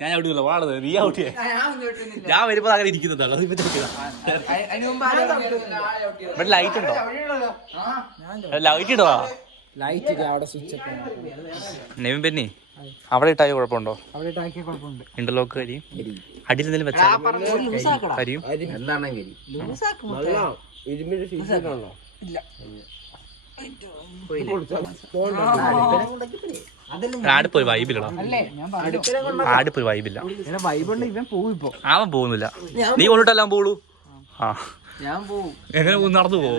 ഞാൻ ചവിട്ടില്ല, വാടത് നീ ഔട്ടിയേ. ഞാൻ വരുമ്പോ അങ്ങനെ ഇരിക്കുന്നുണ്ടല്ലോ, ഇപ്പൊ ചവിട്ടിയതാ. ഇവിടെ ലൈറ്റ് ഉണ്ടോ? ലൈറ്റ് ഇടവാ. ലൈറ്റ് അവിടെ സ്വിച്ച് ഒക്കെ നെവിൻ പെന്നി അവിടെ ഇട്ടായ കുഴപ്പമുണ്ടോ? അവിടെ ഇട്ടാക്കിയ കുഴപ്പമുണ്ട്. ഇന്റർലോക്ക് കരിയും അടിയിൽ എന്തെങ്കിലും വെച്ചാൽ കരിയും. എന്താണ് ആടിപ്പൊരു വൈബില്ലടാ, ആടിപ്പൊരു വൈബില്ല. വൈബുണ്ട്, ഇവൻ പോവും ഇപ്പൊ. അവൻ പോകുന്നില്ല, നീ കൊണ്ടിട്ടെല്ലാം പോളൂ. ആ ഞാൻ പോവും. എങ്ങനെ നടന്നു പോവോ?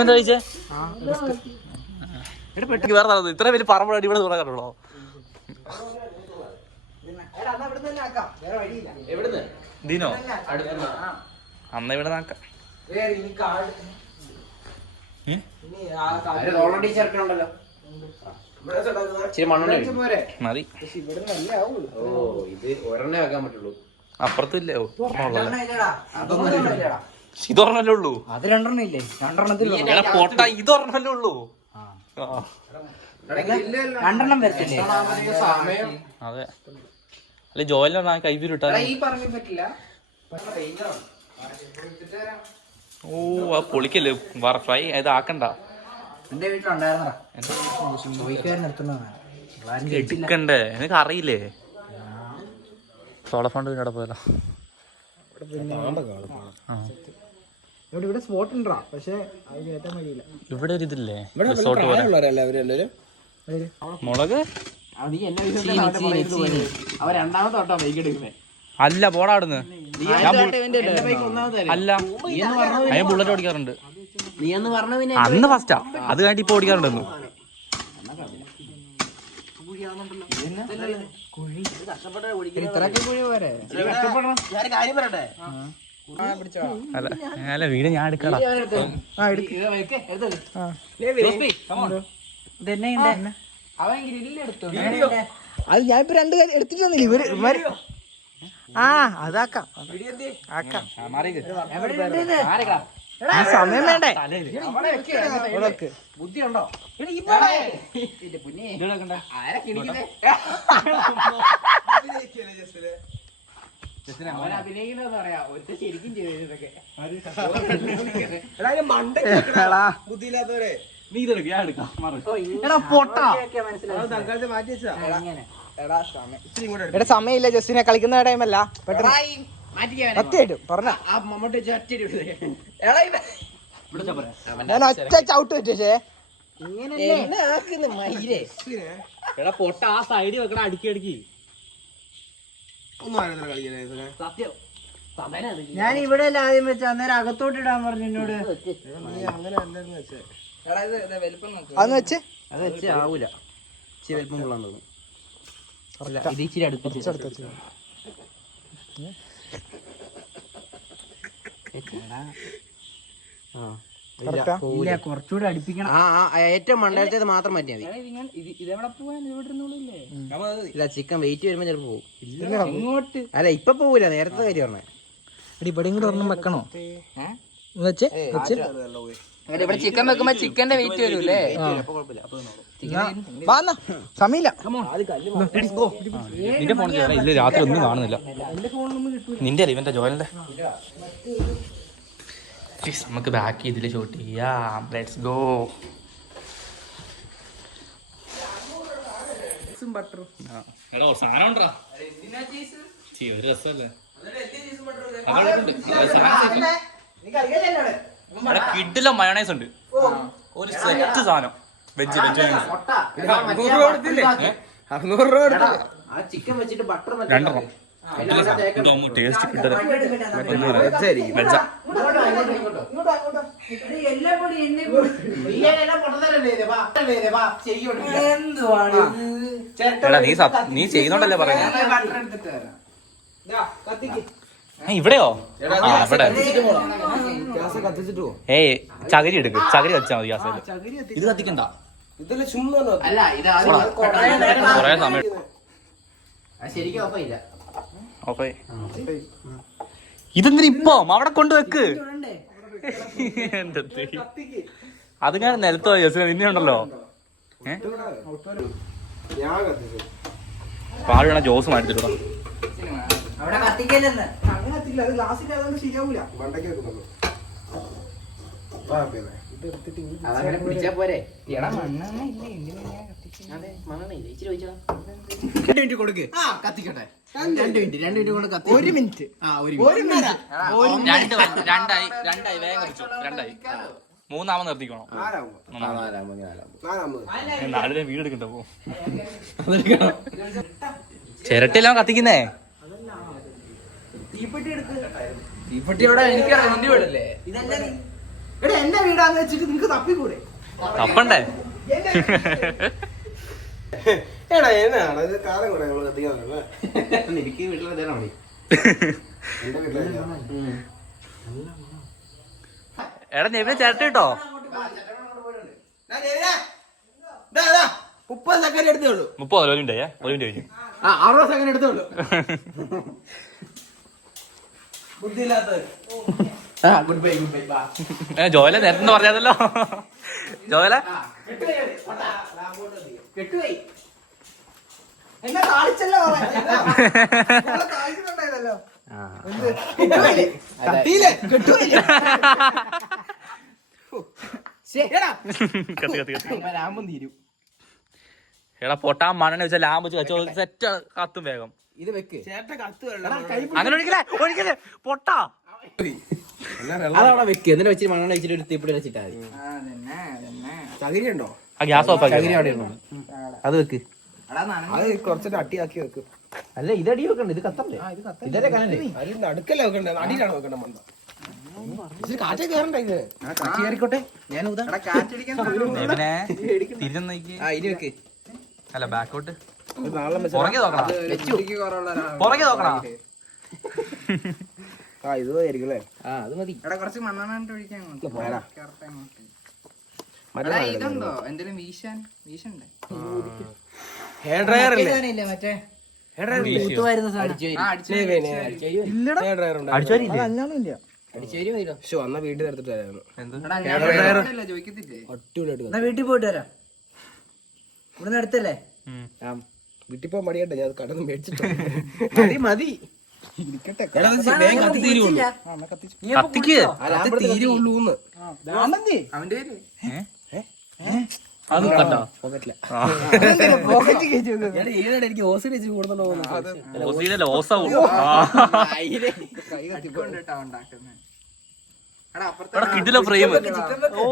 എന്താ കഴിച്ചേ? വേറെ നടന്നു ഇത്ര വലിയ പറമ്പടി ഇവിടെ തുടങ്ങാറുള്ളോ? ദിനോ അന്ന് ഇവിടെ നാക്കാം. ഓൾറെഡി ചേർക്കണുണ്ടല്ലോ. മതി. ഓ ഇത് ഒരെണ്ണേ വെക്കാൻ പറ്റുള്ളൂ. അപ്പുറത്തില്ലേ? ഇതൊരെണ്ണല്ലേ ഉള്ളൂ. അത് രണ്ടെണ്ണം ഇല്ലേ? രണ്ടെണ്ണത്തിൽ പൊട്ട ഇതൊരെണ്ണല്ലേ ഉള്ളൂ. രണ്ടെണ്ണം വരത്തില്ലേ? അതെ, അല്ലെ ജോലിനാ കൈവിട്ടാ. ഈ പറമ്പിൽ പറ്റില്ല. ഓ ആ പൊളിക്കല്ലേ, ഫ്രൈ ഇത് ആക്കണ്ട. എന്റെ വീട്ടിലുണ്ടായിരുന്നടാ, എടുക്കണ്ടേ? എനിക്ക് അറിയില്ലേ. സോള ഫണ്ട് അവിടെ പോയല്ലോ. ഇവിടെ സ്പോട്ട് ഉണ്ടാ, പക്ഷെ അത് കയറ്റാൻ വഴിയില്ല. ഇവിടെ ഒരു ഇതില്ലേ റിസോർട്ട് പോലെ. മുളക് അവ രണ്ടാമത്തെ തൊട്ടാ ബൈക്ക് എടുക്കുന്നേ. അല്ല പോടാ അവിടുന്ന്. അല്ല ഞാൻ ബുള്ളറ്റ് ഓടിക്കാറുണ്ട്. അന്ന് ഫസ്റ്റാ, അത് കഴിഞ്ഞിട്ട് ഇപ്പൊ ഓടിക്കാറുണ്ടെന്നു. ഇത്രയൊക്കെ കുഴി പോരെ? അല്ല അല്ല വീട് ഞാൻ എടുക്കാടാ. അത് ഞാനിപ്പോ രണ്ട് കാര്യം എടുത്തിട്ട് വന്നില്ല. ഇവര് ആ അതാക്കാം ആക്കാം. സമയം വേണ്ടേ? ബുദ്ധിയുണ്ടോ? അഭിനയിക്കുന്നതെന്ന് പറയാ, ഒറ്റ ശരിക്കും ചെയ്തൊക്കെ ബുദ്ധിയില്ലാത്തവരെ നീ ഇതെടുക്ക, ഞാൻ എടുക്കാം. മാറ്റി വെച്ചാ എടാ സമയമില്ല, ജസ്റ്റിനെ കളിക്കുന്ന ടൈമല്ല. പെട്ടെന്ന് ഒറ്റയായിട്ടും പറഞ്ഞ ഞാൻ ഒറ്റ ചവിട്ട് വെച്ചേ. എടാ പൊട്ട ആ സൈഡിൽ വെക്കണ അടുക്കി അടുക്കി. ഒന്നും അറിയത്തില്ല കളിക്കാനായിട്ട്. സത്യം. ഞാൻ ഇവിടെ ആദ്യം വെച്ച അന്നേരം അകത്തോട്ട് ഇടാൻ പറഞ്ഞു എന്നോട്. നീ അങ്ങനെ അല്ലെന്ന് വെച്ചേ. വലിപ്പം നോക്ക്. അന്ന് വെച്ച് അത് വെച്ച് ആവൂല, ഇച്ചിരി വലിപ്പം കൊള്ളാൻ തോന്നും. ഇത് ഇച്ചിരി അടുപ്പിച്ച് കുറച്ചുകൂടെ അടുപ്പിക്കണം. ഏറ്റവും മണ്ടലത്തേത് മാത്രം മാറ്റിയാൽ മതി. ഇതെവിടെ പോവാൻ? ഇവിടെ ഇരുന്നോളൂല്ലേ? ഇല്ല, ചിക്കൻ വെയിറ്റ് വരുമ്പോ ചിലപ്പോ പോകും. ഇങ്ങോട്ട് അല്ല ഇപ്പൊ പോവൂല, നേരത്തെ കാര്യം പറഞ്ഞേ. ഇവിടെ കൂടെ ഒരെണ്ണം വെക്കണോ? വെച്ച് വെച്ച് ഇവിടെ ചിക്കൻ വെക്കുമ്പോ ചിക്കന്റെ വെയിറ്റ് വരൂല്ലേ? സമയമില്ല. നിന്റെ ഫോണിൽ ഇല്ല, രാത്രി ഒന്നും കാണുന്നില്ല. നിന്റെ അല്ല ഇവന്റെ ജോലിന്റെ. നമുക്ക് ബാക്ക് ചെയ്തില്ല ഷൂട്ട് ചെയ്യാം. Let's go. സാധനം ഉണ്ടോ? ഒരു രസമല്ലേ കിഡിലെ മയോണൈസ് ഉണ്ട്, ഒരു സെറ്റ് സാധനം. വെജ് മയോണൈസ് 600 രൂപ ചിക്കൻ വെച്ചിട്ട് ബട്ടർ രണ്ടെണ്ണം. ടേസ്റ്റ് കിട്ടത് വെജ. എടാ നീ ചെയ്യുന്നോണ്ടല്ലേ പറയുന്നത്. ഇവിടെയോ? ആ ഇവിടെ. ഏയ് ചകിരി എടുക്ക്, ചകിരി വെച്ചാ മതി ഗ്യാസ്. ഇത് കത്തിക്കണ്ട. ഇതല്ലേ ചുമ്മാ അല്ല ഇത് കൊറേ സമയം ശരിക്കും ഓഫായില്ല. ഓക്കെ, ഇതെന്തിനാ ഇപ്പൊ അവിടെ കൊണ്ടുവെക്ക്. അതിങ്ങനെ നിലത്തോ ജോസിനെ നിന്നെ ഉണ്ടല്ലോ പാട് വേണം ജോസ് മാറ്റിട്ടോ. അവിടെ കത്തിക്കല്ലെന്ന് അങ്ങനെ എത്തില്ല, അത് ഗ്ലാസ്സിൽ അതുകൊണ്ട് ശരിയാവൂല. വണ്ടയ്ക്ക് വെക്കുന്നുള്ളൂ. അതങ്ങനെ പിടിച്ചാ പോരെ. കൊടുക്ക് കത്തിക്കട്ടെ. 2 മിനിറ്റ് കൊണ്ട് കത്തി. 1 മിനിറ്റ്. രണ്ടായി വേഗം കഴിച്ചു. രണ്ടായി. മൂന്നാമത് നിർത്തിക്കണോ? 4 വീട് എടുക്കണ്ട പോ. ചിരട്ടെല്ലാം കത്തിക്കുന്നേ. തീപ്പെട്ടി അവിടെ എനിക്കറിയാം, നിന്റെ വീടല്ലേ? എടാ എന്റെ വീടാന്ന് വെച്ചിട്ട് നിങ്ങക്ക് തപ്പിക്കൂടെ? തപ്പണ്ടേ? എടാ എന്നാണ് ഇത് കാലം കൂടെ നമ്മള് കത്തിക്കാൻ എനിക്ക് വീട്ടിലെ തരാൻ മതി. എന്റെ വീട്ടിലെ എടാ നെവിനെ ചിരട്ട കിട്ടോ? 30 സെക്കൻഡ് എടുത്തേ ഉള്ളൂ. 30 ഒരു മിനിറ്റ് കഴിഞ്ഞു. 60 സെക്കൻഡ് എടുത്തേ ഉള്ളൂ. ബുദ്ധിയില്ലാത്തവർ. ഗുഡ് ബൈ ജോല നേരത്തെ പറഞ്ഞതല്ലോ. ജോല കെട്ടുപോയി. എന്നെ താളിച്ചല്ലോ. താളിക്കുന്നുണ്ടായതല്ലോ. കത്തിയില്ലേ? കെട്ടുപോയില്ലേ? ലാമ്പും തീരും. എടാ പൊട്ടാ മണ്ണെണ്ണ വെച്ചാൽ ലാമ്പ് വെച്ച് സെറ്റ് കത്തും വേഗം. ഇത് വെക്ക് ചേട്ട കത്ത് അങ്ങനെ ഒഴിക്കലേ പൊട്ടാ. അതവിടെ വെക്ക്. എന്നിട്ട് വെച്ച് മണ്ണെണ്ണ വെച്ചിട്ട് ഒരു തീപ്പിടി വെച്ചിട്ടാ മതി. ചകിരി ഉണ്ടോ? ആ ഗ്യാസ് ഓഫ് ആക്കി. ചകിരി അവിടെ ഉണ്ടോ? അത് വെക്ക്. അത് കുറച്ചിട്ട് അട്ടിയാക്കി വെക്ക്. അല്ല ഇത് അടി വെക്കണ്ട, ഇത് കത്തല്ലേ? ഇതല്ലേ കനല്ലേ? അതിന്റെ അടുക്കല്ലേ വെക്കണ്ടേ? അടിയിലാണ് വെക്കണ്ട. മണ്ട കാറ്റേ കയറണ്ട. ഇത് കാറ്റ് കയറിക്കോട്ടെ. ഞാൻ ഇനി വെക്ക്. അല്ല ബാക്കോട്ട് നാളെ പുറകെ നോക്കണം. പുറകെ നോക്കണം. ഇത് ആയിരിക്കും അല്ലേ? അത് മതി. കുറച്ച് മണ്ണെണ്ണ ഒഴിക്കാൻ പോരാ. ഇതുണ്ടോ എന്തെങ്കിലും വീശണ്ടേ? ഹെയർ ഡ്രയർ അല്ലേ? മറ്റേ ഹെയർ ഡ്രയർ അന്ന വീട്ടിൽ എടുത്തിട്ട് വരായിരുന്നു. ചോദിക്കത്തില്ലേ? വീട്ടിൽ പോയിട്ട് വരാം. ഇവിടുന്ന് അടുത്തല്ലേ? വീട്ടിൽ പോകാൻ മടിയട്ടെ. ഞാൻ കടന്ന് മേടിച്ചിട്ട് മതി. കത്തിക്ക് തീരുള്ളൂന്ന് അവന്റെ പേര് അത് കണ്ടോ? എനിക്ക് ഓസ് വെച്ച് കൂടുന്നുണ്ടോ? കിട്ടില്ല ഫ്രെയിം. ഓ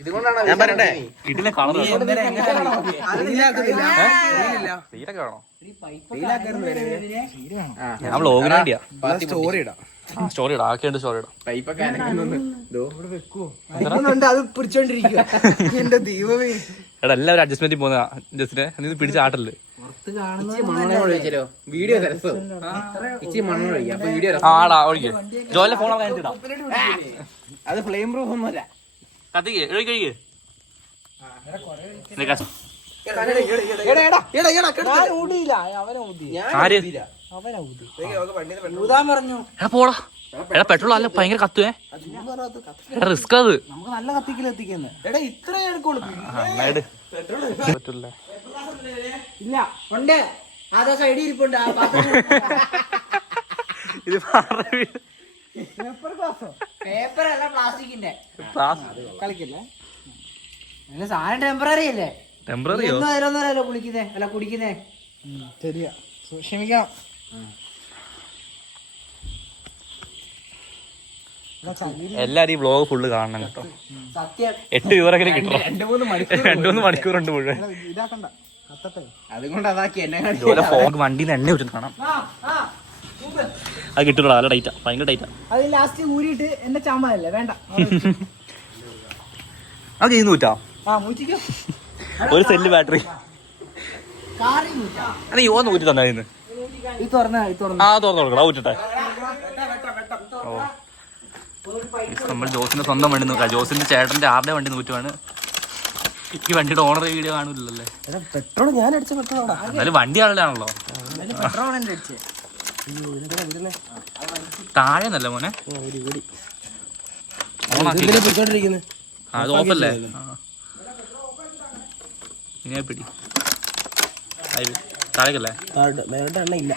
ഇതുകൊണ്ടാണ് ഞാൻ പറയട്ടെ, കിട്ടില്ല കളർ തീരെ കാണോ? ഞാൻ വ്ളോഗിന് വേണ്ടിയാ. സ്റ്റോറി ഇടാം. സ്റ്റോറി ഇടാം. ആക്കിയുണ്ട് സ്റ്റോറി ഇടാം. അത് പിടിച്ചോണ്ടിരിക്കുക. എന്റെ ദൈവമേ. എടാ എല്ലാവരും അഡ്ജസ്റ്റ്മെന്റിൽ പോകുന്ന ജസ്റ്റിനെ നീ പിടിച്ച ആട്ടല്ലേ. വീഡിയോ വീഡിയോ ആടാ ഒഴിക്കേ. ജോലിലെ ഫോൺ ഇടാം. അത് ഫ്ലെയിം പ്രൂഫ് ഒന്നുമല്ല. കത്തിക്ക് കഴിക്ക്. പോടാ. എടാ പെട്രോൾ അല്ല ഭയങ്കര കത്തുവേ. റിസ്ക് അത്. നമുക്ക് നല്ല കത്തിക്കലെത്തിക്കുന്നത്. എടാ ഇത്രേ എടുക്കുള്ളൂ. പറ്റില്ല. ഇല്ല ഉണ്ട്. ആ ദിവസം ഐഡി ഇരിപ്പുണ്ട്. ഇത് പേപ്പർ അല്ല പ്ലാസ്റ്റിക്കിന്റെ. കളിക്കില്ലേ? സാധനം ടെമ്പററി അല്ലേ? ടെമ്പററിയോ? അതിലൊന്നല്ലോ കുളിക്കുന്നേ അല്ല കുടിക്കുന്നേ. ശരിയാ, ക്ഷമിക്കണം. എല്ലാരും ഈ വ്ളോഗ് ഫുള്ള് കാണണം കേട്ടോ. സത്യം 8 വ്യൂവറൊക്കെ കിട്ടണം. 2-3 മണിക്കൂറുണ്ട് മുഴുവൻ. ഇതാക്കണ്ട കത്തട്ടെ. അതുകൊണ്ട് അതാക്കി എന്നെ ഇതുപോലെ ഫോൺ വണ്ടിയിൽ എണ്ണ വെച്ചിട്ട് കാണാം. അത് കിട്ടൂടാ. നല്ല ടൈറ്റാ, ഭയങ്കര ടൈറ്റാ. അത് ലാസ്റ്റ് ഊരിയിട്ട് എന്റെ ചാമ്പല്ലേ വേണ്ട. അത് ചെയ്യുന്ന കൂറ്റാ. ഒരു സെല്ല് ബാറ്ററി അല്ല യോന്ന് ഊറ്റി തന്നായിരുന്നു. ആ തുറന്നു കൊടുക്കണം. ഊറ്റട്ടെ. ഓ നമ്മൾ ജോസിന്റെ സ്വന്തം വണ്ടി നോക്കാം. ജോസിന്റെ ചേട്ടന്റെ ആരുടെ വണ്ടി നൂറ്റുവാണ്. ഈ വണ്ടിയുടെ ഓണർ വീഡിയോ കാണൂലല്ലേ. പെട്രോൾ ഞാൻ അടിച്ച പെട്രോൾ എന്നാലും വണ്ടി ആളുടെയാണല്ലോ. താഴെ നല്ല മോനെ. അത് ഓഫല്ലേ? ഇങ്ങനെ പിടി. താഴേക്കല്ലേ? മേലോട്ട് എണ്ണ ഇല്ല.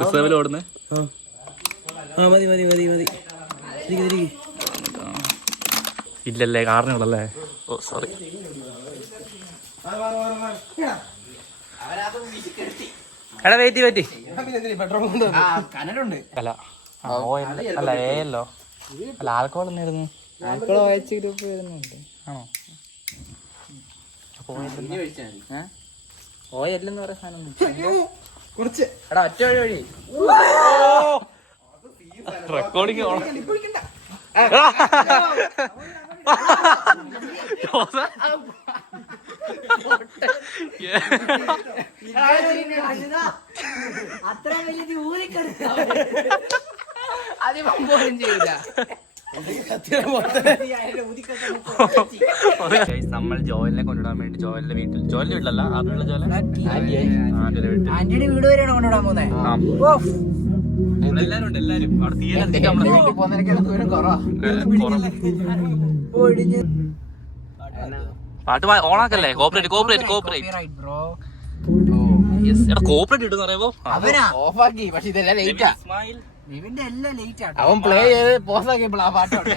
റിസർവിൽ ഓടുന്നേ. മതി മതി മതി മതി. ഇല്ലല്ലേ, കാറിനുള്ളല്ലേ? ഓ സോറി. എടാ വെയിറ്റ് പെട്രോൾ കൊണ്ട് കനലുണ്ട്. അല്ല അല്ല ഏയല്ലോ, അല്ല ആൽക്കോൾ എന്നായിരുന്നു? ആൽക്കോൾ OH ഗ്രൂപ്പ് വരുന്നുണ്ട്. ആണോ? ഓയല്ലെന്ന് പറയാൻ സാധനം കുറച്ച് എടാ ഒറ്റ വഴി റെക്കോർഡിങ് പോലും ചെയ്യില്ല. നമ്മൾ ജോയലിനെ കൊണ്ടുവിടാൻ വേണ്ടി ജോയലിന്റെ വീട്ടിൽ, ജോയലിന്റെ വീട്ടിലല്ല, ആരുടെ ജോയൽ? ആന്റിയുടെ വീട് വരെയാണ് കൊണ്ടുവിടാൻ പോകുന്നത്. എല്ലാരും ഉണ്ട്, എല്ലാരും അവിടെ തീരെ പാട്ട് ഓണാക്കല്ലേ? കോപ്പറേറ്റ് കോപ്പറേറ്റ് കോപ്പറേറ്റ് എടാ കോപ്പറേറ്റ് ഇട്ടെന്ന് പറയുമ്പോ ഓഫാക്കി. പക്ഷെ ഇതെല്ലാം ലേറ്റാ. ഇവന്റെ എല്ലാം ലേറ്റ് ആണ്. അവൻ പ്ലേ ചെയ്ത് പോസാക്കിയപ്പോൾ ആ പാട്ടുണ്ട്.